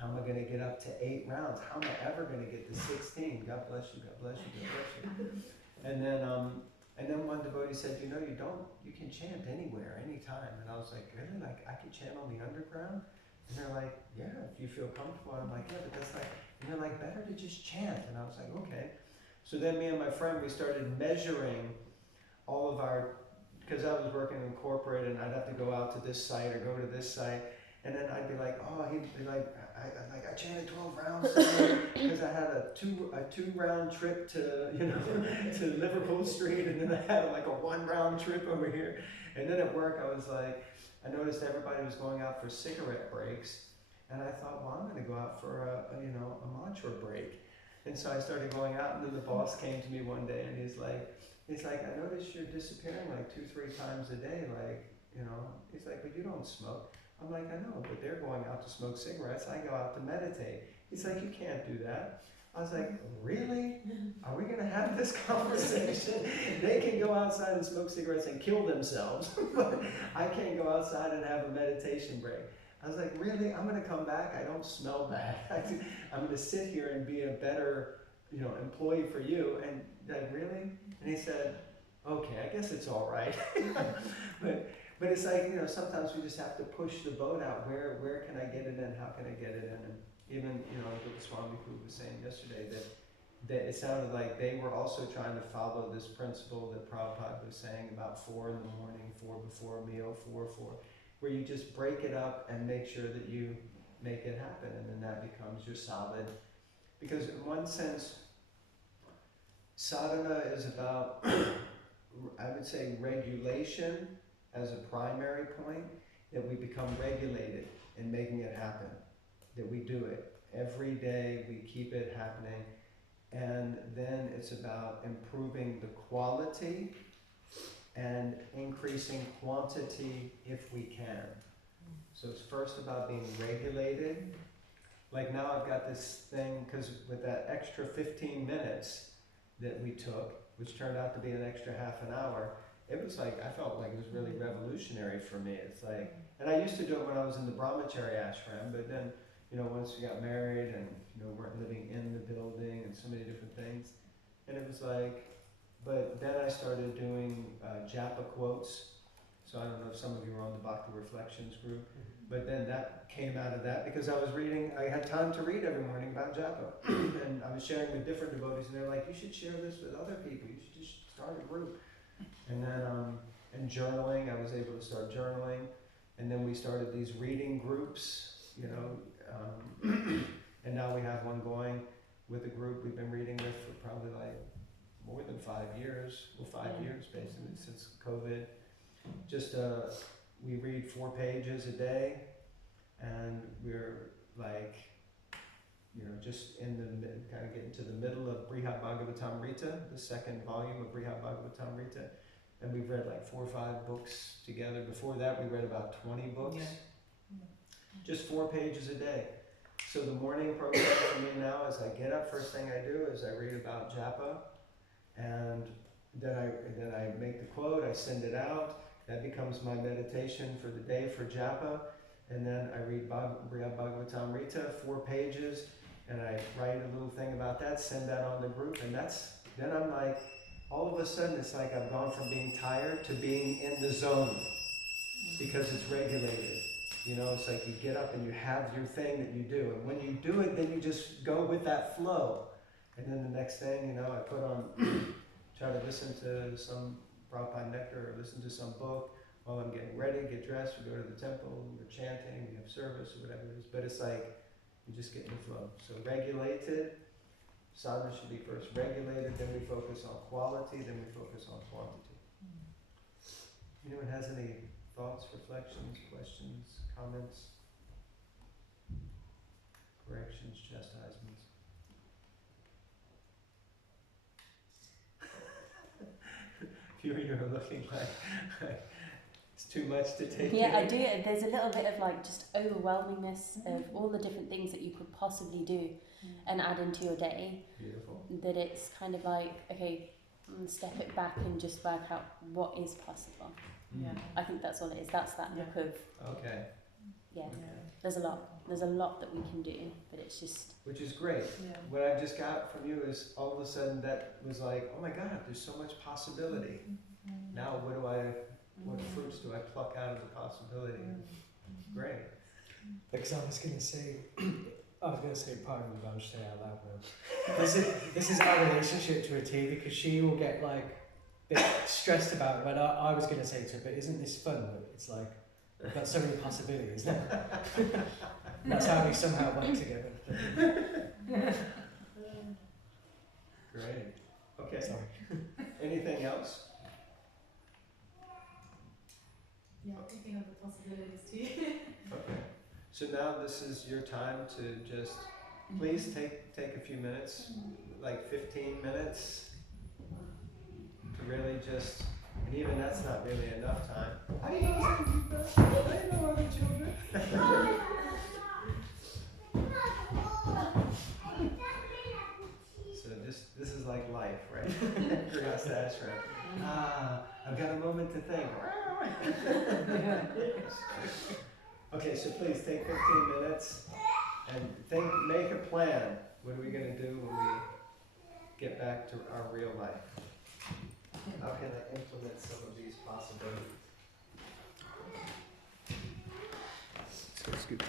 How am I going to get up to 8 rounds? How am I ever going to get to 16? God bless you, God bless you, God bless you. And then one devotee said, you know, you can chant anywhere, anytime. And I was like, really? Like I can chant on the underground? And they're like, yeah, if you feel comfortable. And I'm like, yeah, but that's like, and they're like, better to just chant. And I was like, okay. So then me and my friend, we started measuring all of our, because I was working in corporate, and I'd have to go out to this site or go to this site, and then I'd be like, oh, he'd be like, I chanted 12 rounds today because I had a two round trip to, you know, to Liverpool Street, and then I had like a 1 round trip over here. And then at work I was like, I noticed everybody was going out for cigarette breaks, and I thought, well, I'm going to go out for a mantra break. And so I started going out, and then the boss came to me one day, and he's like, I noticed you're disappearing like 2-3 times a day, like, you know. He's like, but you don't smoke. I'm like, I know, but they're going out to smoke cigarettes. I go out to meditate. He's like, you can't do that. I was like, really? Are we going to have this conversation? They can go outside and smoke cigarettes and kill themselves, but I can't go outside and have a meditation break. I was like, really? I'm going to come back. I don't smell bad. I'm going to sit here and be a better, you know, employee for you. And like, really? And he said, okay, I guess it's all right. But it's like, you know, sometimes we just have to push the boat out. Where can I get it in? How can I get it in? And even, you know, what Swami Prabhu was saying yesterday, that it sounded like they were also trying to follow this principle that Prabhupada was saying about 4 in the morning, 4 before a meal, 4, where you just break it up and make sure that you make it happen, and then that becomes your solid. Because in one sense, sadhana is about, I would say, regulation as a primary point, that we become regulated in making it happen, that we do it every day, we keep it happening, and then it's about improving the quality and increasing quantity if we can. So it's first about being regulated. Like now I've got this thing, because with that extra 15 minutes that we took, which turned out to be an extra half an hour, it was like, I felt like it was really revolutionary for me. It's like, and I used to do it when I was in the brahmachari ashram, but then, you know, once we got married and, you know, weren't living in the building and so many different things, and it was like, but then I started doing japa quotes. So I don't know if some of you were on the Bhakti Reflections group, but then that came out of that because I was reading, I had time to read every morning about japa. And I was sharing with different devotees, and they're like, you should share this with other people, you should just start a group. And then, and journaling, I was able to start journaling. And then we started these reading groups, you know, and now we have one going with a group we've been reading with for probably like more than 5 years, well 5 years basically since COVID. Just, we read 4 pages a day, and we're like, you know, just in the, kind of getting to the middle of Brihad Bhagavatamrita, the 2nd volume of Brihad Bhagavatamrita. And we've read like 4 or 5 books together. Before that, we read about 20 books. Yeah. Just 4 pages a day. So the morning program for me now is I get up, first thing I do is I read about japa, and then I make the quote, I send it out, that becomes my meditation for the day for japa, and then I read Bhagavatamrita, 4 pages, and I write a little thing about that, send that on the group, and then I'm like, all of a sudden it's like I've gone from being tired to being in the zone, because it's regulated. You know, it's like you get up and you have your thing that you do. And when you do it, then you just go with that flow. And then the next thing, you know, I put on, try to listen to some Prabhupada nectar or listen to some book while I'm getting ready, get dressed, we go to the temple, we're chanting, we have service or whatever it is. But it's like, you just get in the flow. So regulated, sadhana should be first regulated, then we focus on quality, then we focus on quantity. Anyone has any thoughts, reflections, questions, comments, corrections, chastisements? You're looking like it's too much to take Yeah, in. I do. There's a little bit of like just overwhelmingness of all the different things that you could possibly do and add into your day. Beautiful. That it's kind of like, okay, step it back and just work out what is possible. Yeah. I think that's all it is. That's that look of, Okay. yeah, Okay. there's a lot that we can do, but it's just, Which is great. Yeah. What I just got from you is all of a sudden that was like, oh my God, there's so much possibility. Now what fruits do I pluck out of the possibility? Great. Because I was going to say part of it, I'll just say it out loud now. This is our relationship to a T, because she will get like a bit stressed about it, but I was going to say to her, but isn't this fun? It's like, we've got so many possibilities now. That's how we somehow work together. Great. Okay. Sorry. Anything else? Yeah, thinking of the possibilities too. Okay. So now this is your time to just, please take a few minutes, like 15 minutes, to really just, and even that's not really enough time. How do you know How do you know other children? So this is like life, right? Grihastha ashram. I've got a moment to think. Okay, so please take 15 minutes and make a plan. What are we going to do when we get back to our real life? How can I implement some of these possibilities? Let's go scoot back.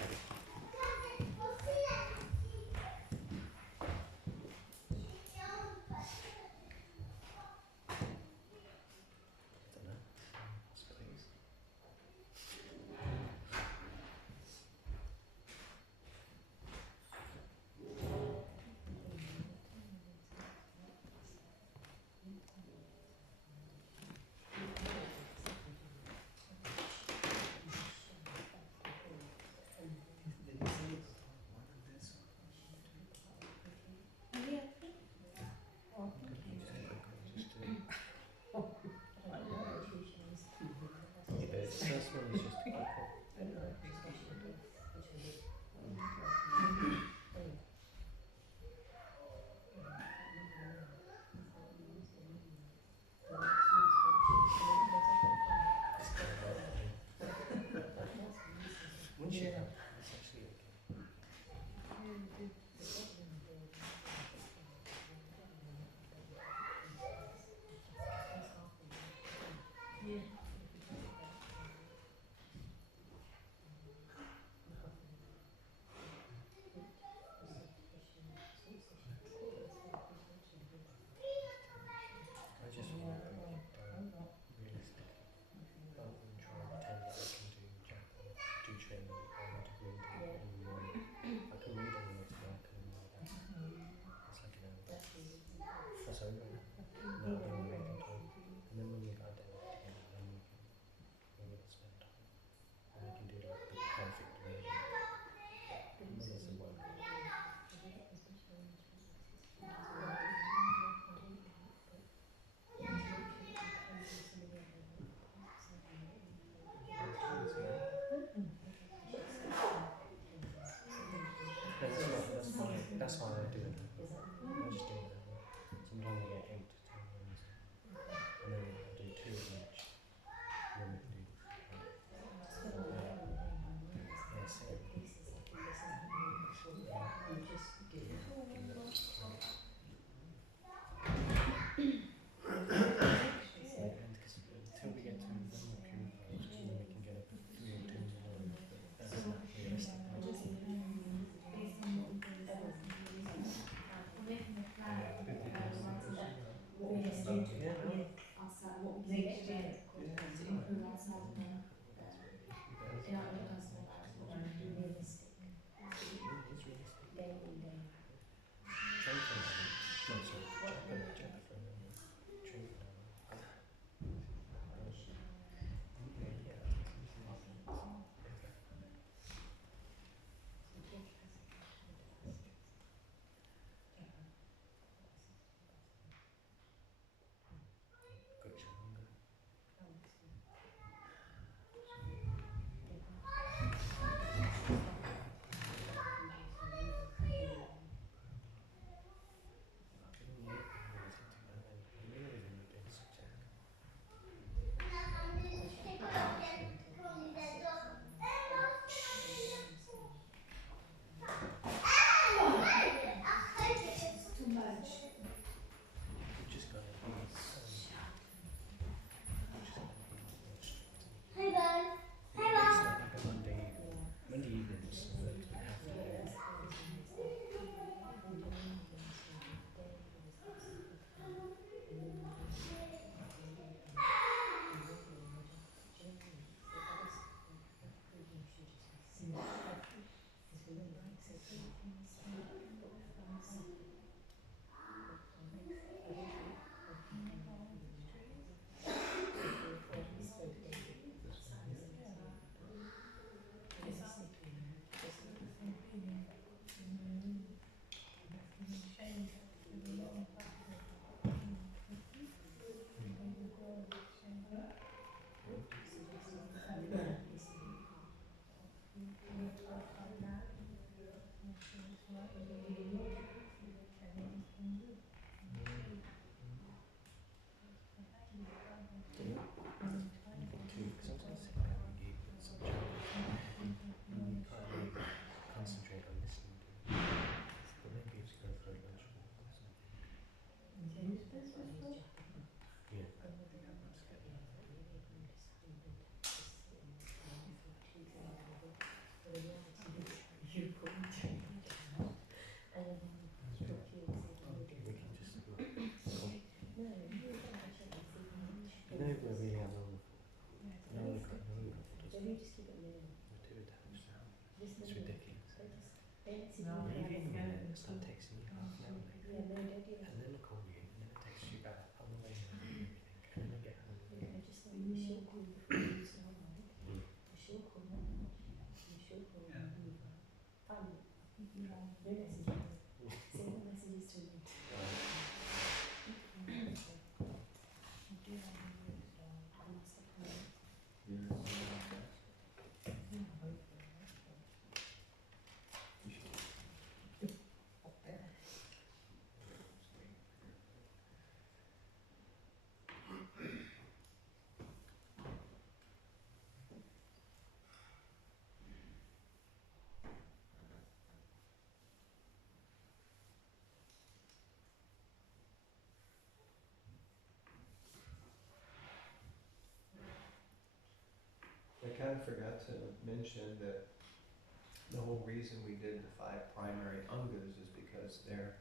Too, because I was going to say that we gave it some challenges. You can't really concentrate on listening to it. But maybe it's go for a lunch walk or something. Yeah. We can just you know where we are on the floor. No, we've got no one we're too attached now. It's ridiculous. No, Maybe it's good. it's not texting you half an hour later. And then I call you, and then I text you back on the way home and everything. And then I get home. I kind of forgot to mention that the whole reason we did the 5 primary angas is because they're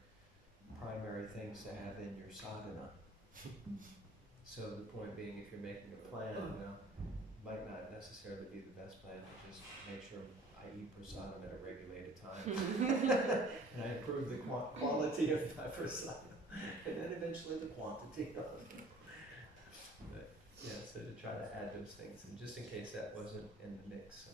primary things to have in your sadhana. So the point being, if you're making a plan, now might not necessarily be the best plan to just make sure I eat prasadam at a regulated time, and I improve the quality of my prasadam, and then eventually the quantity of it. But yeah, so to try to add those things, and just in case that wasn't in the mix.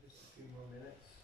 Just a few more minutes.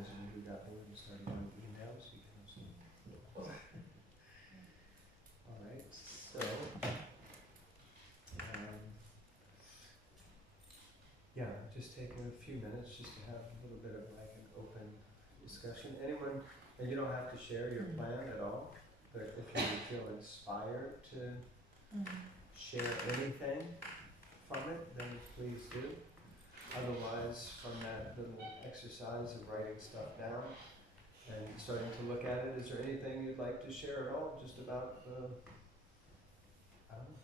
those of you who got bored and started doing emails, you can also. All right, so, yeah, just taking a few minutes just to have a little bit of like an open discussion. Anyone, and you don't have to share your plan at all, but if you feel inspired to share anything from it, then please do. Otherwise, from that little exercise of writing stuff down and starting to look at it, is there anything you'd like to share at all, just about the, I don't know.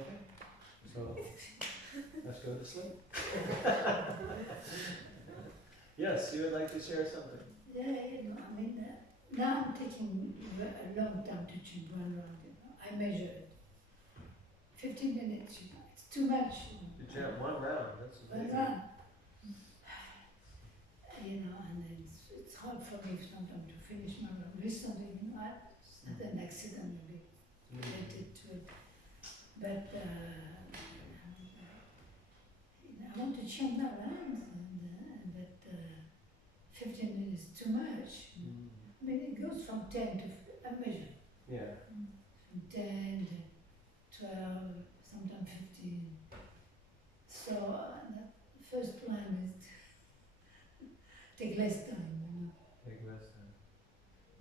Okay, so let's go to sleep. Yes, you would like to share something? Yeah, I mean, now I'm taking a long time to run around, I measure it. 15 minutes, it's too much. You chant one round, that's One amazing. round. And it's hard for me sometimes to finish my round. Recently, I had an accident maybe related to it. But I want to chant my rounds, and that 15 minutes is too much. I mean, it goes from 10 to, I measure, Yeah. from 10 to 12, sometimes 15. So the first plan is to take less time, Take less time.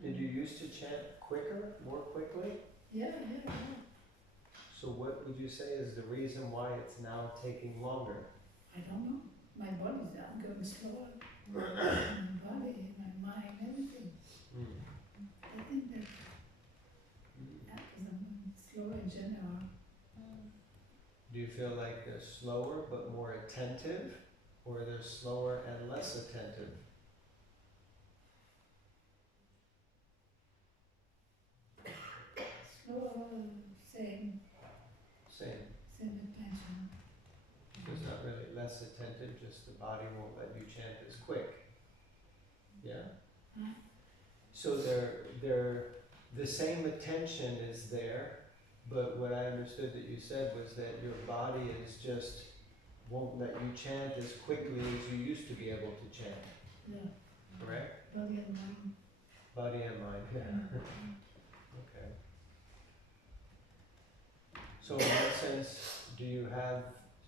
Did you used to chant quicker, more quickly? Yeah. So what would you say is the reason why it's now taking longer? I don't know. My body's, I'm going slower. My body, my mind, everything. I think that, because I'm slow in general. Do you feel like they're slower but more attentive, or they're slower and less attentive? Slower, same attention. So it's not really less attentive, just the body won't let you chant as quick. Yeah? So they're the same attention is there, but what I understood that you said was that your body is just won't let you chant as quickly as you used to be able to chant. Yeah. Correct? Body and mind. Body and mind, yeah. Okay. So in that sense, do you have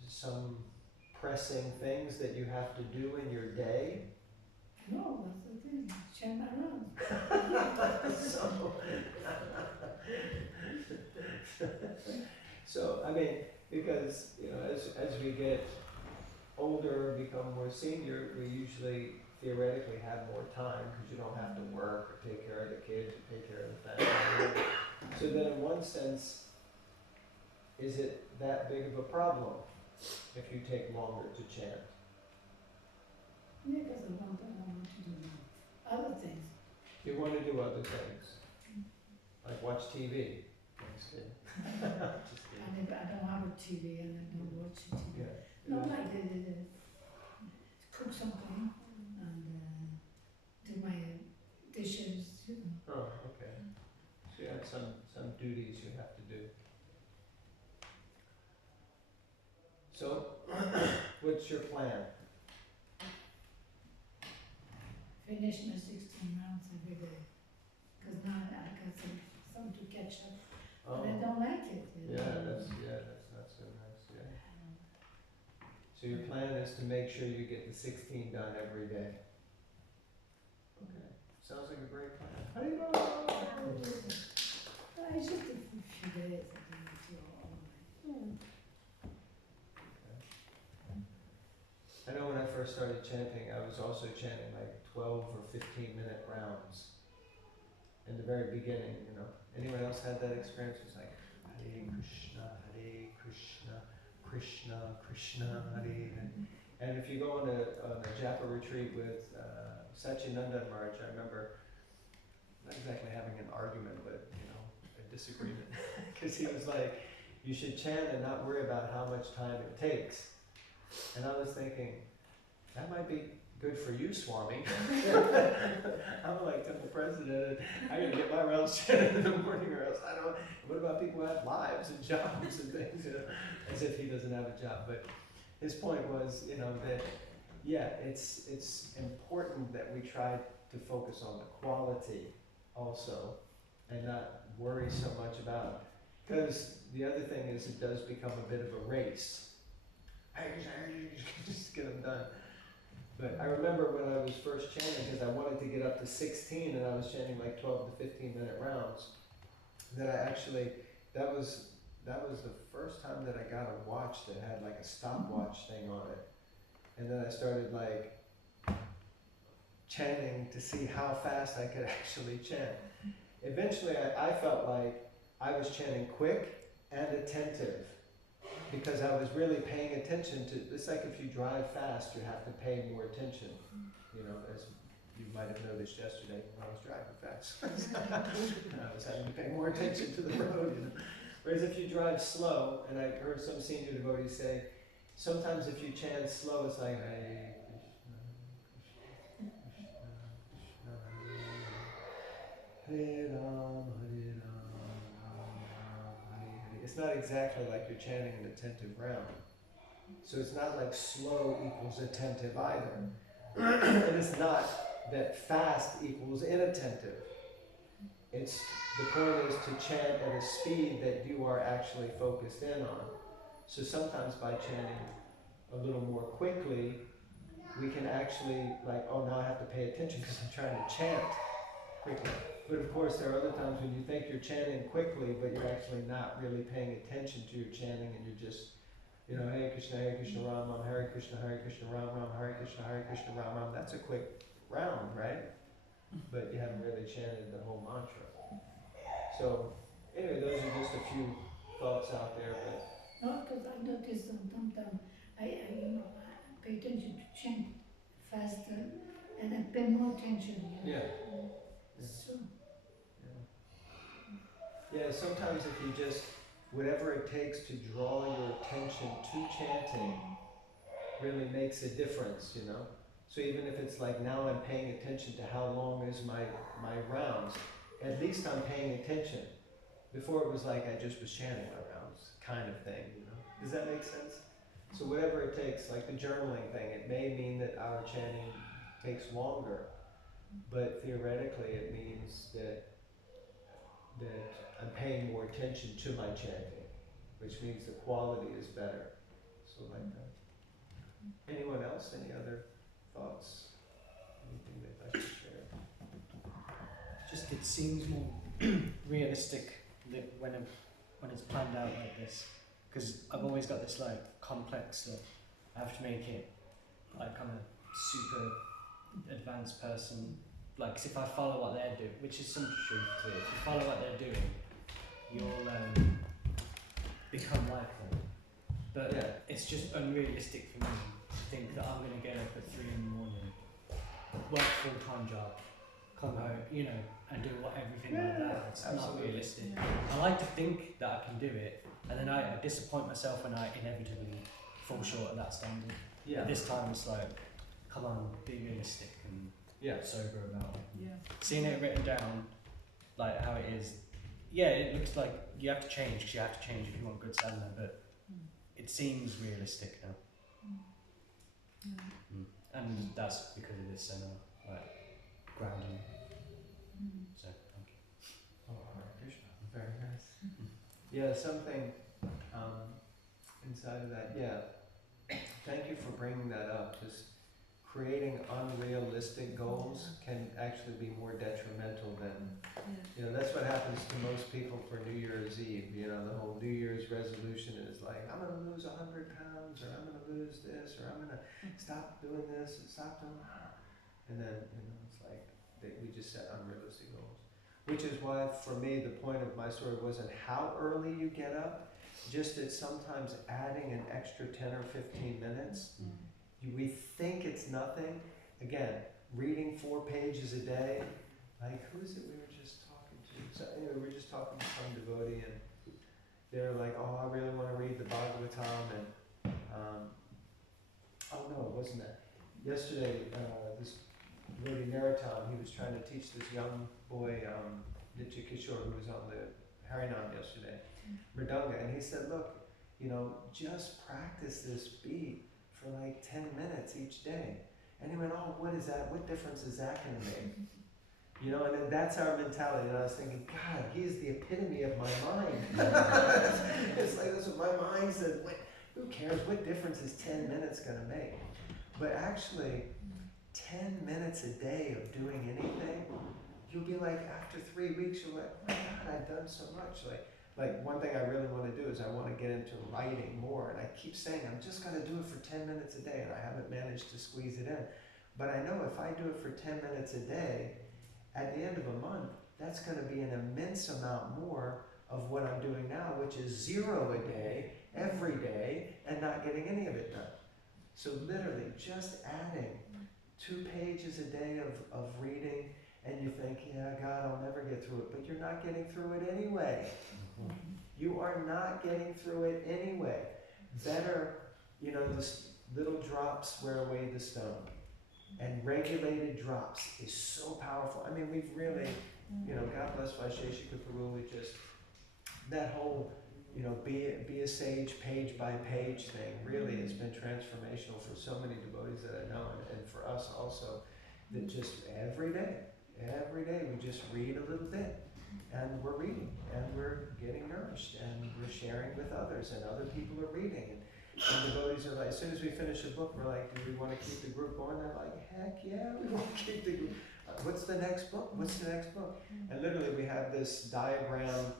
some pressing things that you have to do in your day? No, that's the thing. Chant my rounds. So, I mean, because, as we get older, become more senior, we usually theoretically have more time because you don't have to work or take care of the kids or take care of the family. So then in one sense, is it that big of a problem if you take longer to chant? Yeah, because I want to do other things. You want to do other things, like watch TV. Just kidding. Just kidding. I don't have a TV and I don't watch TV. Yeah. No, like cook something and do my dishes, Oh, okay. So you have some duties you have to do. So, what's your plan? Finish my 16 rounds every day. Because now I got some to catch up. Oh, But I don't like it. that's not so nice. Yeah. So your plan is to make sure you get the 16 done every day. Okay. Sounds like a great plan. How do you know? It's just a few days. I think it's all right. I know when I first started chanting, I was also chanting like 12 or 15-minute rounds in the very beginning, Anyone else had that experience? It's like, Hare Krishna, Krishna Krishna, Hare. And if you go on a Japa retreat with Satchidananda Maharaj, I remember not exactly having an argument, but, a disagreement. Because he was like, you should chant and not worry about how much time it takes. And I was thinking, that might be good for you, Swami. I'm like temple president, I gotta get my rounds chanted in the morning or else I don't. What about people who have lives and jobs and things, as if he doesn't have a job. But his point was, you know, that yeah, it's important that we try to focus on the quality also, and not worry so much about, because the other thing is it does become a bit of a race. Just get them done. But I remember when I was first chanting, because I wanted to get up to 16 and I was chanting like 12 to 15 minute rounds, that I actually, that was the first time that I got a watch that had like a stopwatch thing on it. And then I started like chanting to see how fast I could actually chant. Eventually I felt like I was chanting quick and attentive, because I was really paying attention to, it's like if you drive fast, you have to pay more attention. You know, as you might have noticed yesterday when I was driving fast. I was having to pay more attention to the road, you know. Whereas if you drive slow, and I heard some senior devotees say, sometimes if you chant slow, it's like, Hare Krishna, Hare Ram, Hare Ram, Hare Hare. It's not exactly like you're chanting an attentive round. So it's not like slow equals attentive either. And it's not that fast equals inattentive. It's, the point is to chant at a speed that you are actually focused in on. So sometimes by chanting a little more quickly, we can actually like, oh, now I have to pay attention because I'm trying to chant quickly. But of course there are other times when you think you're chanting quickly, but you're actually not really paying attention to your chanting, and you're just, you know, Hare Krishna, Ram Ram, Hare Krishna, Ram Ram, Hare Krishna, Ram Ram. That's a quick round, right? But you haven't really chanted the whole mantra. So, anyway, those are just a few thoughts out there. But No, because I noticed sometimes I pay attention to chant faster, and I pay more attention. yeah, So, yeah. Sometimes if you just, whatever it takes to draw your attention to chanting, really makes a difference, you know. So even if it's like now I'm paying attention to how long is my rounds, at least I'm paying attention. Before it was like I just was chanting my rounds kind of thing, you know. Does that make sense? So whatever it takes, like the journaling thing, it may mean that our chanting takes longer, but theoretically it means that I'm paying more attention to my chanting, which means the quality is better. So like that. Anyone else? Any other thoughts? Anything they'd like to share? Just it seems more realistic that when it's planned out like this, because I've always got this like complex that I have to make it like I'm a super advanced person. Like, 'cause if I follow what they're doing, which is some truth to it, if you follow what they're doing, you'll become like them. But Yeah. it's just unrealistic for me to think that I'm going to get up at 3 in the morning, work a full-time job, come home, you know, and do everything like that. It's Absolutely. not realistic. I like to think that I can do it, and then I disappoint myself when I inevitably fall short of that standard. Yeah. But this time it's like, come on, be realistic and Yeah. sober about it. Yeah. Seeing it written down, like how it is, yeah, it looks like you have to change, because you have to change if you want good sadhana, but it seems realistic now. And that's because of this like grounding. So thank you. Oh, Hare Krishna. Very nice. Yeah, something inside of that. Yeah. Thank you for bringing that up. Just creating unrealistic goals can actually be more detrimental than, you know, that's what happens to most people for New Year's Eve. You know, the whole New Year's resolution is like, I'm going to lose 100 pounds, or I'm going to lose this, or I'm going to stop doing this and stop doing that. And then, you know, it's like we just set unrealistic goals. Which is why, for me, the point of my story wasn't how early you get up, just that sometimes adding an extra 10 or 15 minutes, we think it's nothing. Again, reading 4 pages a day, like, who is it we were just talking to? So anyway, we were just talking to some devotee, and they were like, oh, I really want to read the Bhagavatam, and oh no, it wasn't that. Yesterday, this devotee Naratam, he was trying to teach this young boy, Nitya Kishore, who was on the Harinam yesterday, Mridanga, and he said, look, you know, just practice this beat for like 10 minutes each day. And he went, oh, what is that? What difference is that going to make? You know, and then that's our mentality. And I was thinking, God, he is the epitome of my mind. It's like that's what my mind said. Who cares? What difference is 10 minutes going to make? But actually, 10 minutes a day of doing anything, you'll be like, after 3 weeks, you're like, oh my God, I've done so much. Like one thing I really want to do is I want to get into writing more. And I keep saying, I'm just going to do it for 10 minutes a day. And I haven't managed to squeeze it in. But I know if I do it for 10 minutes a day, at the end of a month, that's going to be an immense amount more of what I'm doing now, which is 0 a day, every day, and not getting any of it done. So literally just adding 2 pages a day of reading, and you think, yeah, God, I'll never get through it, but you're not getting through it anyway. You are not getting through it anyway. Better, you know, the little drops wear away the stone. And regulated drops is so powerful. I mean, we've really, you know, God bless Vaisheshika Prabhu, we just, that whole, you know, be a sage page by page thing really has been transformational for so many devotees that I know, and for us also, that just every day we just read a little bit, and we're reading, and we're getting nourished, and we're sharing with others, and other people are reading. And devotees are like, as soon as we finish a book, we're like, do we want to keep the group going? They're like, heck yeah, we want to keep the group. What's the next book? What's the next book? And literally we have this diagram,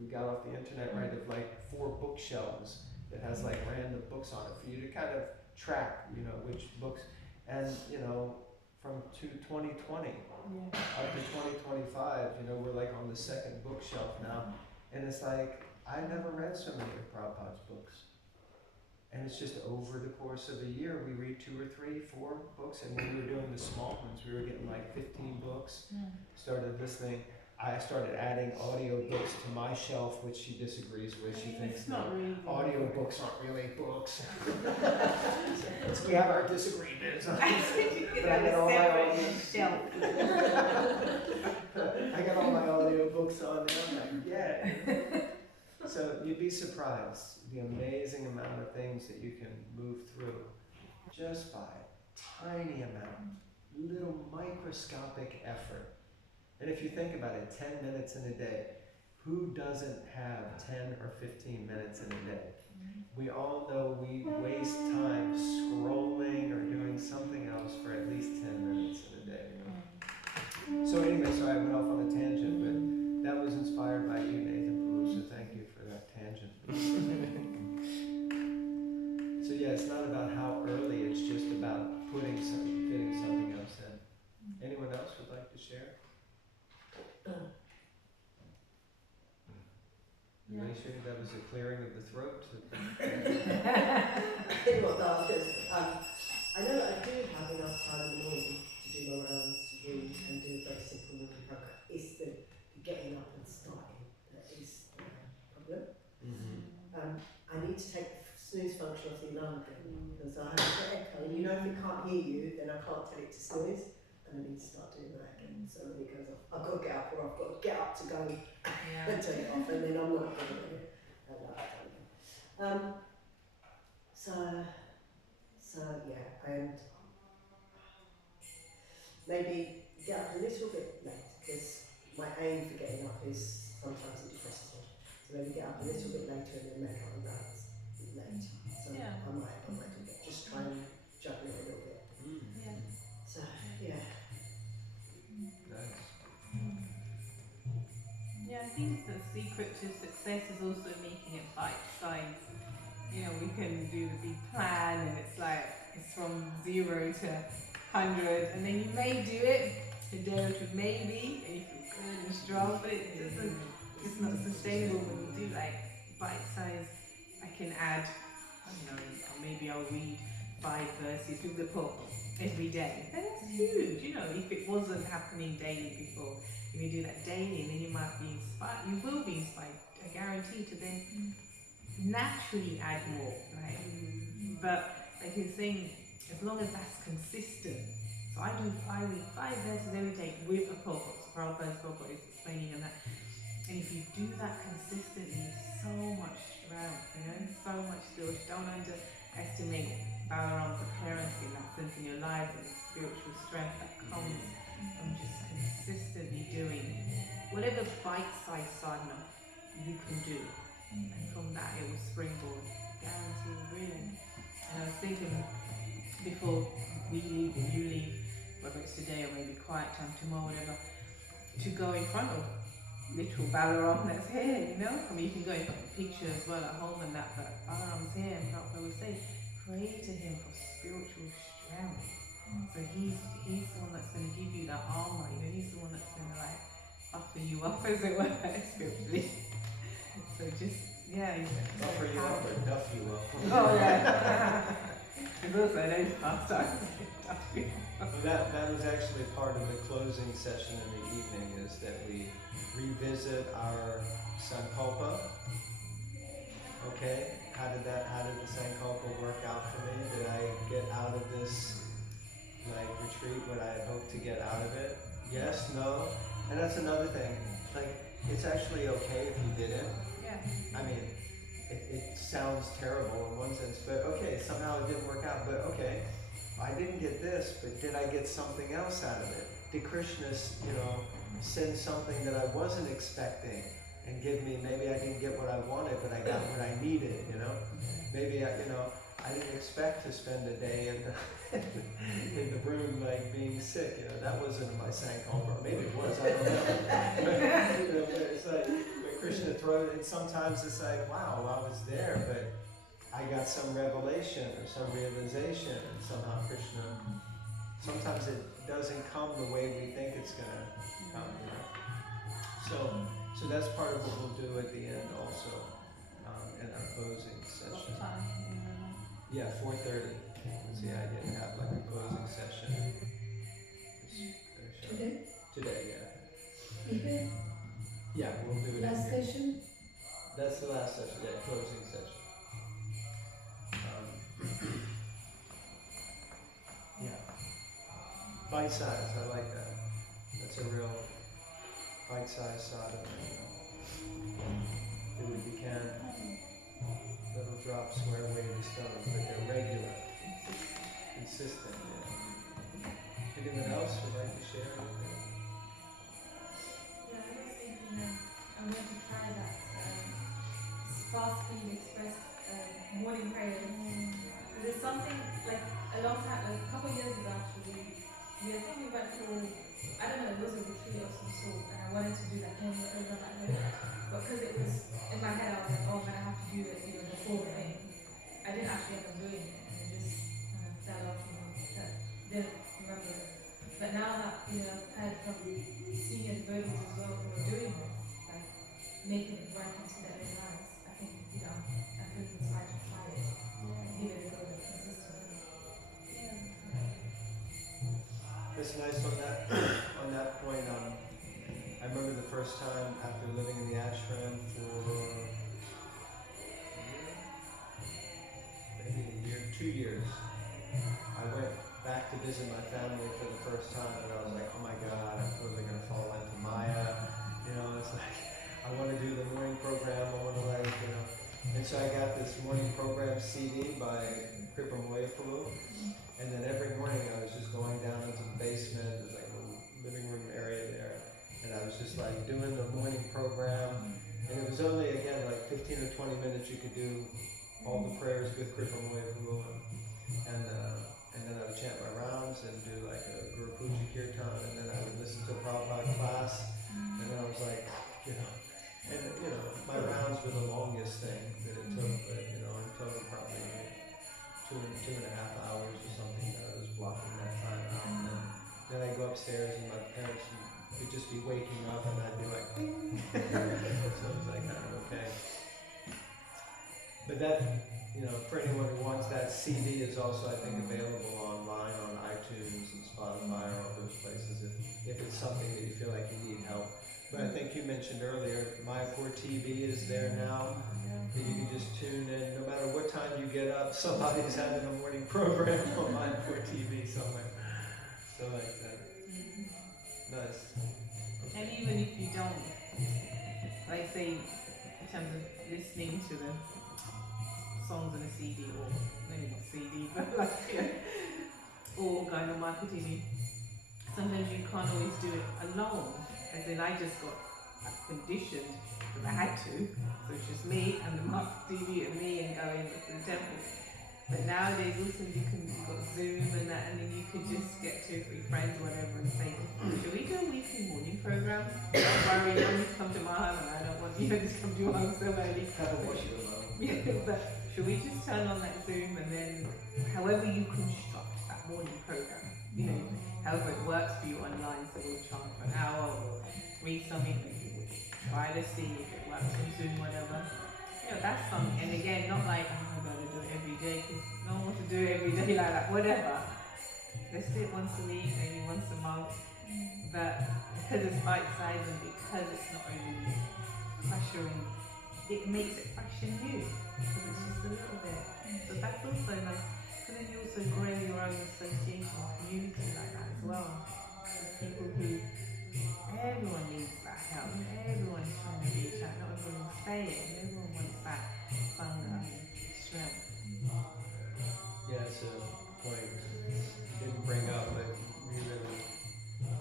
we got off the internet, right, of like 4 bookshelves that has like random books on it for you to kind of track, you know, which books. And, you know, from 2020 up to 2025, you know, we're like on the 2nd bookshelf now. And it's like, I've never read so many of Prabhupada's books. And it's just over the course of a year, we read 2 or 3, 4 books. And when we were doing the small ones, we were getting like 15 books. Started listening. I started adding audio books to my shelf, which she disagrees with. She thinks no, audio books aren't really books. So we have our disagreements. But I got all my audio shelf. I got all my audio books on there. I'm like, yeah. So you'd be surprised the amazing amount of things that you can move through just by a tiny amount, little microscopic effort. And if you think about it, 10 minutes in a day, who doesn't have 10 or 15 minutes in a day? We all know we waste time scrolling or doing something else for at least 10 minutes in a day. You know? So anyway, so I went off on a tangent, but that was inspired by you, Nathan Prabhu, so thank you for that tangent. So yeah, it's not about how early, it's just about fitting something else in. Anyone else would like to share? Yeah. Make sure that was a clearing of the throat. I think what that is, I know that I do have enough time in the morning to do my rounds, to read and do a very simple morning program. It's the getting up and starting that is the problem. I need to take the snooze function off the alarm again because I have the echo, and you know if it can't hear you, then I can't tell it to snooze, and I need to start doing that again. So when it goes off, I've got to get up, or I've got to get up to go and turn it off, and then I'm not doing it. So yeah, and maybe get up a little bit late because my aim for getting up is sometimes it depresses me. So maybe get up a little bit later and then make up the rounds late. So I might do that. Just try and juggle it a little bit. So yeah. Nice. Yeah, I think the secret to success is also making it bite-sized. You know, we can do the big plan and it's like, it's from 0 to 100, and then you may do it a day or two, maybe, and you feel good and strong, but it's not sustainable when you do like bite-sized. I can add, I don't know, maybe I'll read 5 verses through the book every day. And that's huge, you know, if it wasn't happening daily before. If you do that daily, and then you might be inspired, you will be inspired, I guarantee, to then naturally add more, right? But like you're saying, as long as that's consistent. So I read 5 verses every day with a purpose. Prabhupada's purpose is explaining on that. And if you do that consistently, so much strength, you know, so much still. Don't underestimate to make Balarams a parent in that sense in your lives, and the spiritual strength that comes from just consistently doing whatever bite-sized sadhana you can do. And from that it will springboard, guaranteed, really. And I was thinking before we leave, or you leave, whether it's today or maybe quiet time tomorrow, whatever, to go in front of literal Balaram that's here, you know? I mean, you can go in front of picture as well at home and that, but Balaram's here, and Prabhupada would say, pray to him for spiritual strength. So he's the one that's going to give you that armor, you know, he's the one that's going to like buffer you up, as it were, spiritually. So just, yeah. Buffer you up or duff you up. Oh, yeah. It's also those pastimes. That was actually part of the closing session in the evening, is that we revisit our Sankalpa. Okay, how did the Sankalpa work out for me? Did I get out of this like retreat what I had hoped to get out of it? Yes, no, and that's another thing. Like, it's actually okay if you didn't. Yeah. I mean, it sounds terrible in one sense, but okay, somehow it didn't work out. But okay, I didn't get this, but did I get something else out of it? Did Krishna, send something that I wasn't expecting and give me, maybe I didn't get what I wanted, but I got what I needed, Maybe I didn't expect to spend a day in the room like being sick, that wasn't in my Sankalpa. Maybe it was, I don't know. But it's like, when Krishna throws it, sometimes it's like, wow, I was there, but I got some revelation or some realization, and somehow Krishna, sometimes it doesn't come the way we think it's going to come. So that's part of what we'll do at the end also, in our closing session. Yeah, 4:30 is the idea, to have like a closing session. Today? Today, yeah. Here? Yeah, we'll do it Last here. session? That's the last session, yeah, closing session. Yeah. Bite size, I like that. That's a real bite-sized sadhana. Do what you can. Little drops wear away the stone, but they're regular, consistent. Yeah. Anyone else would like to share anything? Yeah, I was thinking I'm going to try that fast speed express morning prayers. There's something like a long time, like a couple of years ago actually, I think we went through, I don't know, it was a retreat of some sort, and I wanted to do that morning prayer like that, but because it was in my head, I was like, oh, I'm going to have to do it, before the thing. I didn't actually end up doing it, and it just kind of fell off, didn't remember it. But now that, I've had probably senior devotees as well who are doing this, like making it work into their own lives, I think, I feel inspired to try it and give it a go consistently. It's nice on that point. I remember the first time after living in the ashram for maybe a year, 2 years, I went back to visit my family for the first time, and I was like, oh my God, I'm totally going to fall into Maya. It's like, I want to do the morning program, I want to and so I got this morning program CD by Prabhu, and then every morning I was just going down into the basement. There's like a living room area there, and I was just like doing the morning program, and it was only, again, like 15 or 20 minutes you could do all the prayers with Prabhu, and then I would chant my rounds and do like a Guru Puja Kirtan, and then I would listen to a Prabhupada class, and then I was like, my rounds were the longest thing that it took, but in total probably 2.5 hours or something that I was blocking that time out, and then I'd go upstairs and my parents would just be waking up and I'd be like, ding. So it was like, okay. But that, for anyone who wants, that CD is also, I think, available online on iTunes and Spotify or all those places if it's something that you feel like you need help. But I think you mentioned earlier, Mayapur TV is there now. That you can just tune in. No matter what time you get up, somebody's having a morning program on Mayapur TV somewhere. So like that. Nice. And even if you don't, like say, in terms of listening to the songs on the CD, or maybe not CD, like, or kind of marketing. Sometimes you can't always do it alone. As in, I just got conditioned because I had to. So it's just me and the market TV and me and going to the temple. But nowadays also you've got Zoom and that, and then you could just get 2 or 3 friends or whatever and say, should we do a weekly morning program? Don't worry, you don't need to come to my home, and I don't want you to just come to your home so early. Have a wash you alone. Yeah, but should we just turn on that Zoom and then however you construct that morning program, however it works for you online, so we'll chant for an hour or read something, maybe we'll try to see if it works on Zoom, whatever. That's something, and again, not like, oh, I'm going to do it every day, because no one wants to do it every day like that, whatever. Let's do it once a week, maybe once a month, but because it's bite-sized and because it's not really pressuring, it makes it fresh and new, because it's just a little bit. So that's also nice, and then you also grow your own association community like that as well. With people who, everyone needs that help, everyone's trying to reach out, not everyone will say it, everyone wants that strength. Yeah, it's a point you didn't bring up, but we really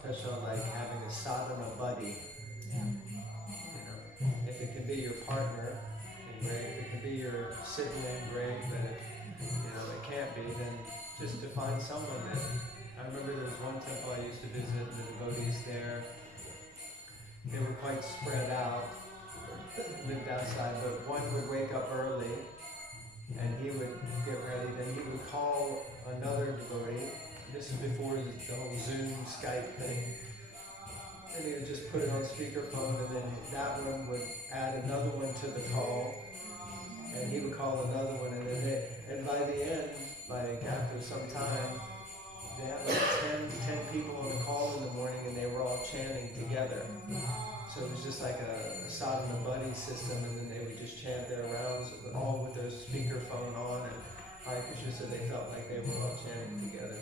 touched on like having a sadhana buddy. If it can be your partner, then great. If it can be your sibling, great. But if it can't be, then just to find someone that. I remember there was one temple I used to visit, the devotees there. They were quite spread out, lived outside, but one would wake up early and he would get ready, then he would call another devotee. This is before the whole Zoom, Skype thing. And he would just put it on speakerphone, and then that one would add another one to the call, and he would call another one, and then and by the end, like after some time, they had like 10 people on the call in the morning, and they were all chanting together. So it was just like a sadhana buddy system, and then they would just chant their rounds, all with their speakerphone on, and Hare Krishna said they felt like they were all chanting together.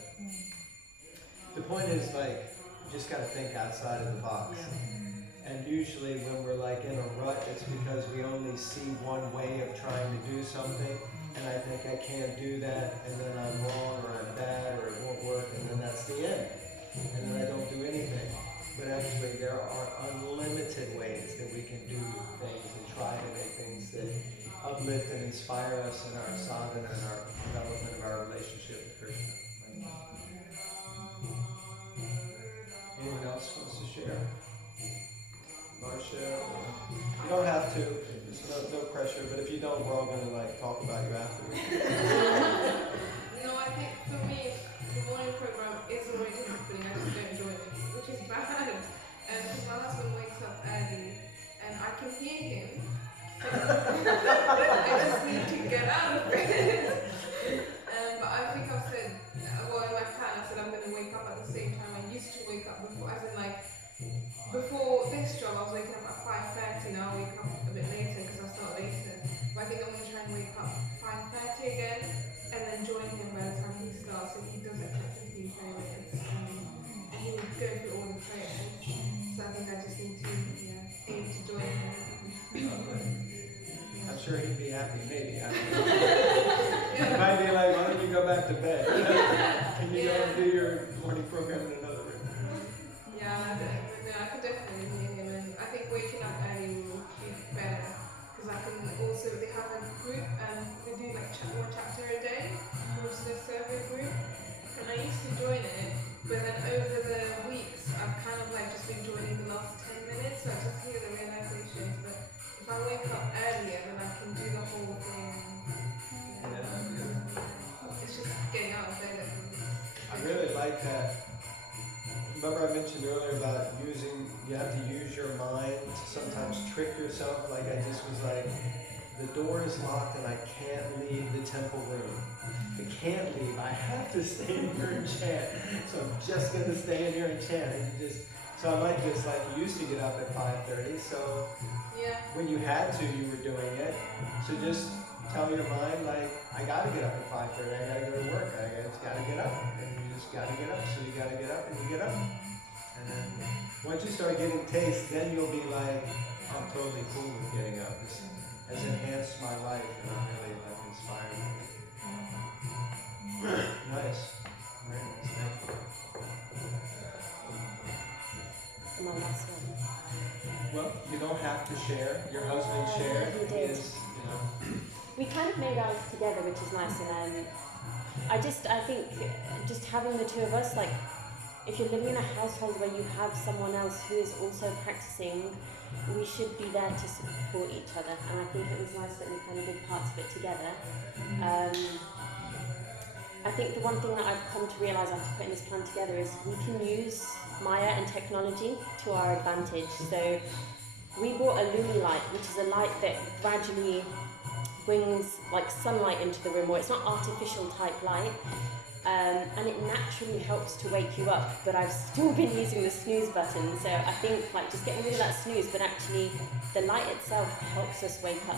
The point is, like, you just got to think outside of the box. And usually when we're like in a rut, it's because we only see one way of trying to do something, and I think I can't do that, and then I'm wrong, or I'm bad, or it won't work, and then that's the end. And then I don't do anything. But actually there are unlimited ways that we can do things and try to make things that uplift and inspire us in our sadhana and our development of our relationship with Krishna. Anyone else wants to share? Marcia? You don't have to. There's no pressure. But if you don't, we're all going to like talk about you afterwards. No, I think for me, the morning program is already happening. I just don't enjoy it, which is bad. Because my husband wakes up early, and I can hear him. I just need to get out of bed. But I think I've said, well, in my plan, I said I'm going to wake up at the same time I used to wake up before. As in, like, before this job, I was waking up at 5:30. Now I wake up a bit later because I start later. But I think I'm going to try and wake up 5:30 again, and then join him by the time he starts. So he does it for 15 minutes, and he would go through all the prayers. So I think I just need to aim to join him. I'm sure he'd be happy, maybe. I don't know. He might be like, why don't you go back to bed? Can you go and do your morning program in another room? Yeah, I could definitely hear him, and I think waking up early will be better, because I can also, they have a group, and they do like one chapter a day, which is a survey group, and I used to join it, but then over the weeks, I've kind of like just been joining the last 10 minutes, so I just hear the realizations, but if I wake up earlier, then I can do the whole thing. It's just getting out of bed. I really like that. Remember I mentioned earlier about you have to use your mind to sometimes trick yourself. Like I just was like, the door is locked and I can't leave the temple room. I can't leave. I have to stay in here and chant. So I'm just going to stay in here and chant. And so I might just like you used to get up at 5:30. So when you had to, you were doing it. So just tell your mind like, I got to get up at 5:30. I got to go to work. I just got to get up. And you just got to get up. So you got to get up and you get up. And then once you start getting taste, then you'll be like, I'm totally cool with getting up. This has enhanced my life and I'm really like inspired. don't have to share. Your husband shared. He did. Is, We kind of made ours together, which is nice, and I think just having the two of us, like, if you're living in a household where you have someone else who is also practicing, we should be there to support each other, and I think it was nice that we kind of did parts of it together. I think the one thing that I've come to realise after putting this plan together is we can use Maya and technology to our advantage. So we bought a Lumi light, which is a light that gradually brings like sunlight into the room, or it's not artificial type light, and it naturally helps to wake you up. But I've still been using the snooze button, so I think like just getting rid of that snooze, but actually the light itself helps us wake up.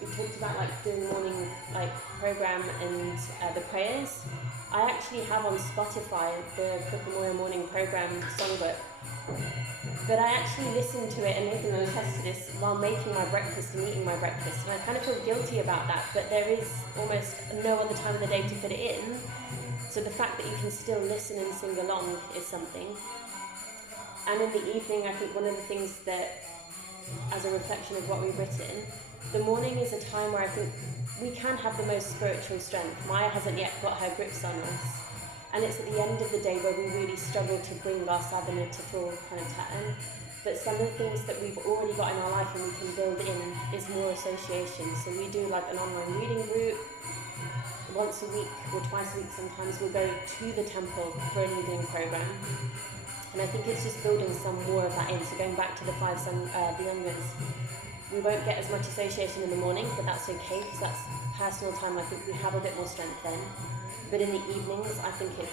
We talked about like doing morning like program and the prayers. I actually have on Spotify the Kukumoya morning program songbook, but I actually listened to it, and Nathan will attest to this, while making my breakfast and eating my breakfast, and I kind of feel guilty about that, but there is almost no other time of the day to fit it in, so the fact that you can still listen and sing along is something. And in the evening, I think one of the things that, as a reflection of what we've written, the morning is a time where I think we can have the most spiritual strength. Maya hasn't yet got her grips on us. And it's at the end of the day where we really struggle to bring our sadhana to full kind of turn. But some of the things that we've already got in our life and we can build in is more association. So we do like an online reading group. Once a week or twice a week sometimes we'll go to the temple for an evening program. And I think it's just building some more of that in. So going back to the the youngers, we won't get as much association in the morning, but that's okay because that's personal time. I think we have a bit more strength then. But in the evenings, I think it's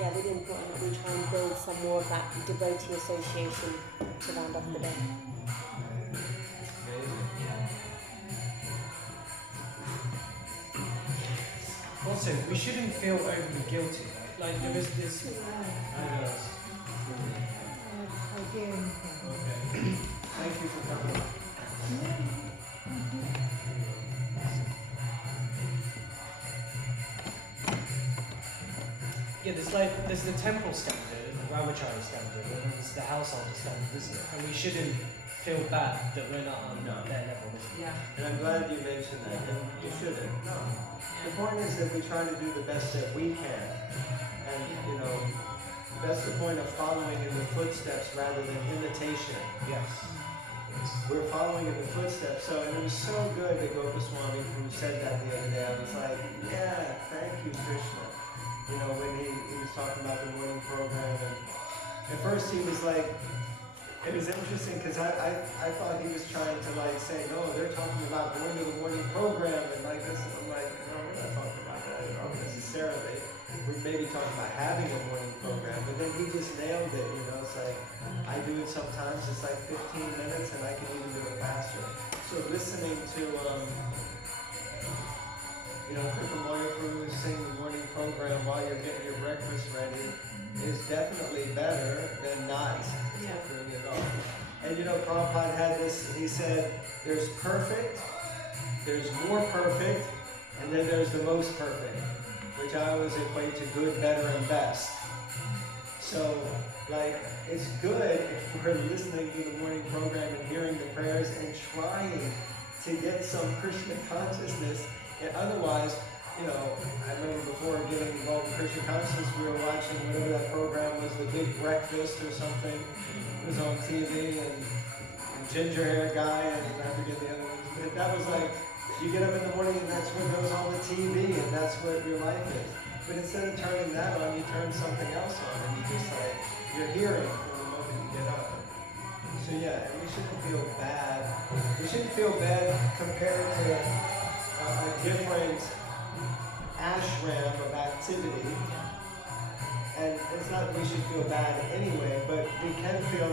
really important that we try and build some more of that devotee association to round off the day. Also, we shouldn't feel overly guilty. Like there is this. Okay. Thank you for coming. Yeah, there's the temple standard, the brahmachari standard, and there's the household standard, isn't it? And we shouldn't feel bad that we're not on their level. Yeah. And I'm glad you mentioned that, and you shouldn't. No. The point is that we try to do the best that we can. And, that's the point of following in the footsteps rather than imitation. Yes. We're following in the footsteps. So, and it was so good that Gopaswami, who said that the other day, I was like, yeah, thank you, Krishna. When he was talking about the morning program, and at first he was like, it was interesting because I thought he was trying to like say, no, they're talking about going to the morning program and like this, and I'm like, no, we're not talking about that at all necessarily. We may be talking about having a morning program, but then he just nailed it, it's like, I do it sometimes, it's like 15 minutes and I can even do it faster. So listening to, Kukumoya Prabhu sing the morning program while you're getting your breakfast ready is definitely better than not doing it all. And Prabhupada had this, he said, there's perfect, there's more perfect, and then there's the most perfect, which I always equate to good, better, and best. So, it's good if we're listening to the morning program and hearing the prayers and trying to get some Krishna consciousness. And otherwise, I remember before getting involved in Krishna consciousness, we were watching whatever that program was, The Big Breakfast or something. It was on TV, and ginger hair guy, and I forget the other ones. But that was like, you get up in the morning and that's what goes on the TV, and that's what your life is. But instead of turning that on, you turn something else on, and you just you're hearing from the moment you get up. So yeah, we shouldn't feel bad. We shouldn't feel bad compared to a different ashram of activity. And it's not that we should feel bad anyway, but we can feel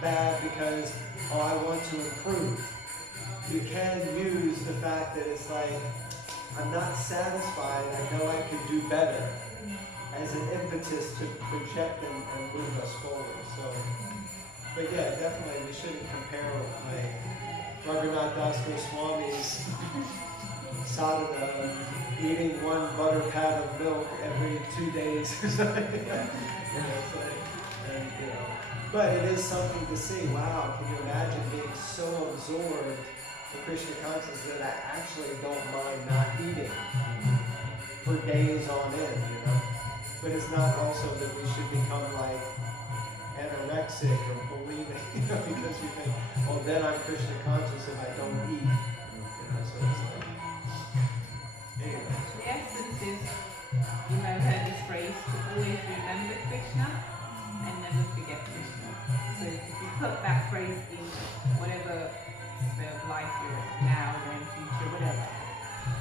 bad because, I want to improve. You can use the fact that it's I'm not satisfied, I know I could do better, as an impetus to project and move us forward. So, but yeah, definitely we shouldn't compare Raghunath Das Goswami's sadhana, eating one butter pat of milk every 2 days or something. But it is something to see. Wow, can you imagine being so absorbed in Krishna consciousness that I actually don't mind not eating for days on end, you know? But it's not also that we should become like anorexic or bulimic, you know, because you think, oh, then I'm Krishna conscious if I don't eat. You know, so it's like, anyway. The essence is, you may have heard this phrase, to always remember Krishna and never forget Krishna. So if you put that phrase in whatever sphere of life you're in now, or in the future, whatever,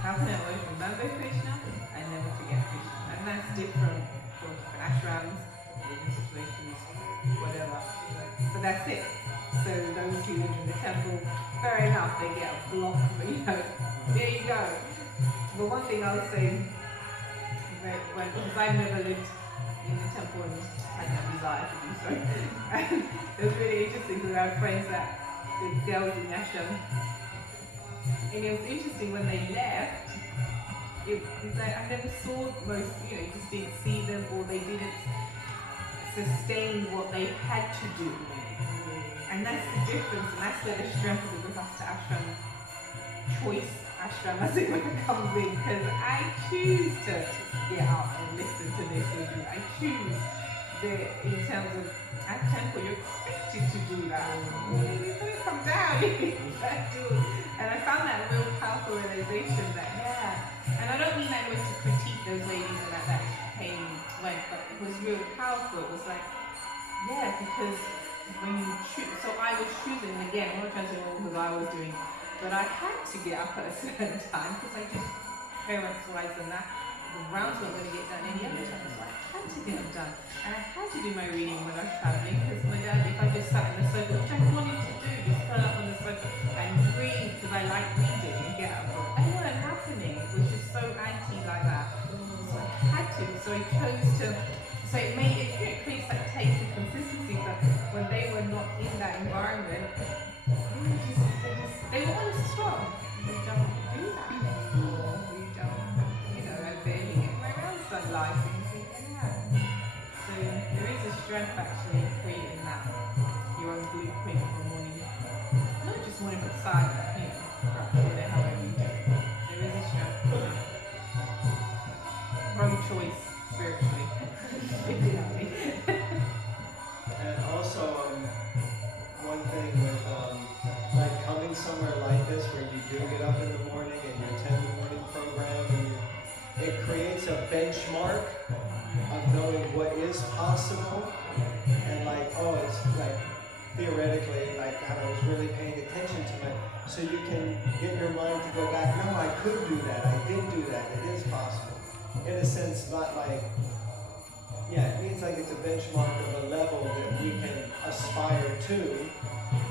how can I always remember Krishna and never forget Krishna? And that's different for different ashrams, living situations, whatever. But that's it. So those who live in the temple, fair enough, they get a block, but you know, there you go. But one thing I'll say, because I've never lived in the temple and had no desire to do so, and it was really interesting because I had friends that, the girls in the ashram, and it was interesting when they left, it's like I never saw most, you know, you just didn't see them, or they didn't sustain what they had to do. And that's the difference, and that's where the strength of the Gೃಹಸ್ಥ ashram choice ashram, as it were, comes in, because I choose to get up and listen to this with you. I choose in terms of at temple, you're expected to do that. You don't come down, you gotta do it. And I found that a real powerful realization that, yeah, and I don't mean that way to critique those ladies and that went, but it was really powerful. It was like, yeah, because when you choose, so I was choosing, and again, I'm not trying to know what I was doing, but I had to get up at a certain time because I just, parents-wise and that, the rounds weren't going to get done any other time, so I had to get them done. And I had to do my reading when I was traveling, because my dad, if I just sat in the sofa, which I wanted to do, just curl up on the sofa and read, because I like reading and get up. They weren't happening. It was just so anti like that. So I had to. So I chose to. So it made it creates that taste and consistency. But when they were not in that environment, they were unstrong. We don't do that anymore. We don't, you know, I barely get my rounds done live. So there is a strength actually in creating that, your own blueprint for morning. Not just morning, but silent, you know, however you do it. There is a strength for that. Pro-choice, spiritually. And also, one thing with like coming somewhere like this where you do get up in the morning and you attend the morning program, and it creates a benchmark of knowing what is possible, and like, oh, it's like theoretically, like God, I was really paying attention to it, so you can get your mind to go back, no, I could do that, I did do that, it is possible. In a sense, not like, yeah, it means like it's a benchmark of a level that we can aspire to,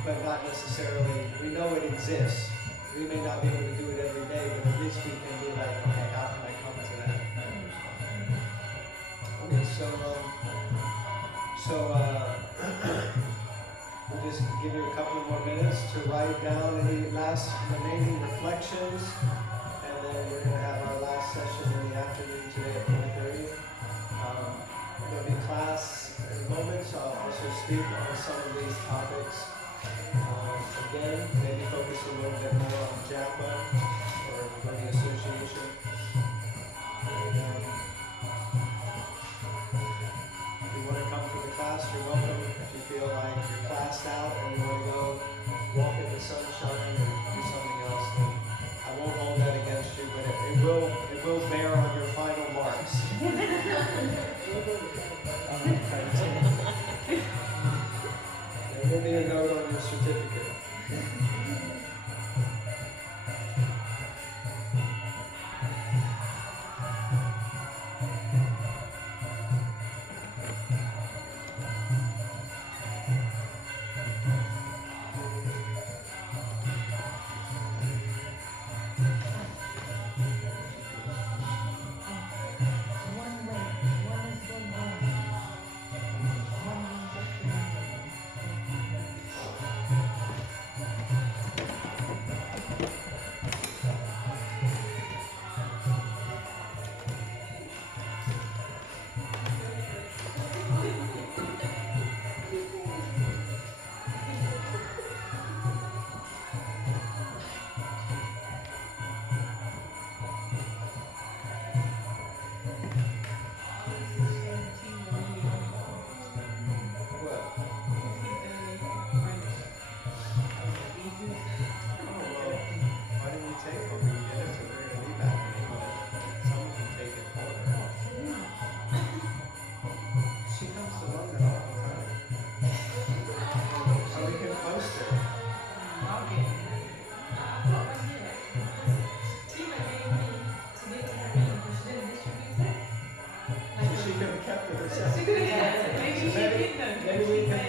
but not necessarily, we know it exists. We may not be able to do it every day, but at least we can be like, okay, how can I come to that? Okay, we'll just give you a couple of more minutes to write down any last remaining reflections, and then we're going to have our last session in the afternoon today at 4:30. There'll be class in a moment, so I'll also speak on some of these topics. Again, maybe focus a little bit more on Japa or the association. And, if you want to come to the class, you're welcome. If you feel like you're classed out and you want to go walk in the sunshine or do something else, then I won't hold that against you, but it will bear on your final marks. There will be a note on your certificate.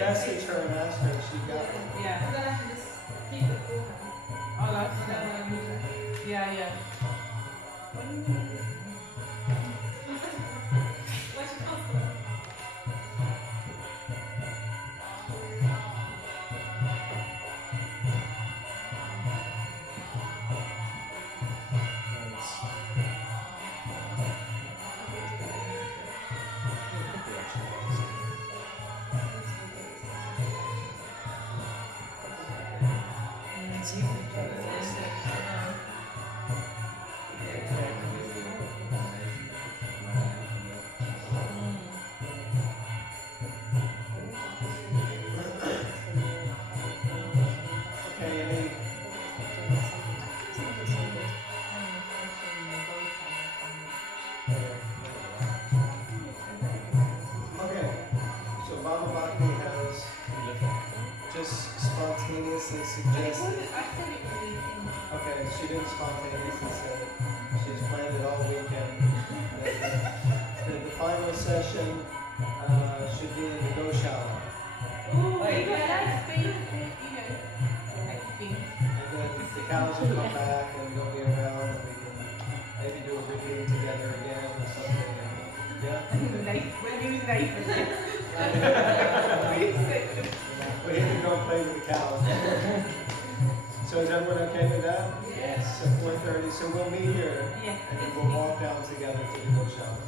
message her and ask her if she got one. Yeah. And then I can just keep it for her. Oh, that's And then when I move it. Yeah, yeah. Where's your passport? Okay, any Okay, so Baba Bhakti has just spontaneously suggested. Okay, she didn't spontaneously say it. She's planned it all weekend. The final session should be in the Goshala. Ooh, yeah, that's big, like things. And then the cows will come back and they'll be around and we can maybe do a reading together again or something. Yeah? When you say We need to go play with the cows. So is everyone okay with that? Yes. So 4:30, so we'll meet here Yeah. and then we'll walk down together to the Goshala.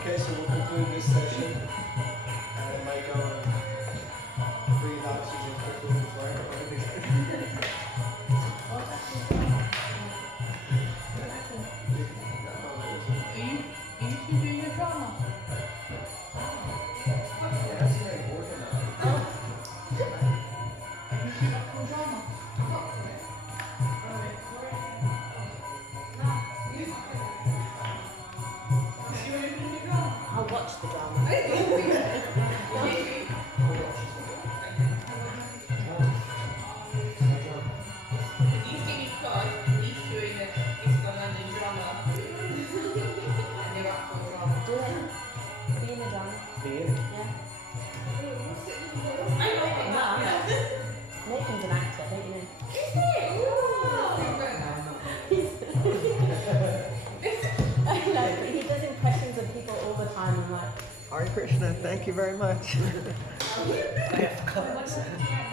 Okay, so we'll conclude this session. And I might go and breathe oxygen quickly before I go to the Are you should do your drama? That's very organized. Are you should do your drama? I'll watch the drama. He's giving class, he's doing the ISKCON London drama. And you're up for drama. Do it. Be in the drama. Being. Yeah. I know it now. Nathan's an actor, don't you know? I know, but he does impressions of people all the time. I'm like, Hare Krishna, thank you very much. I have to cover.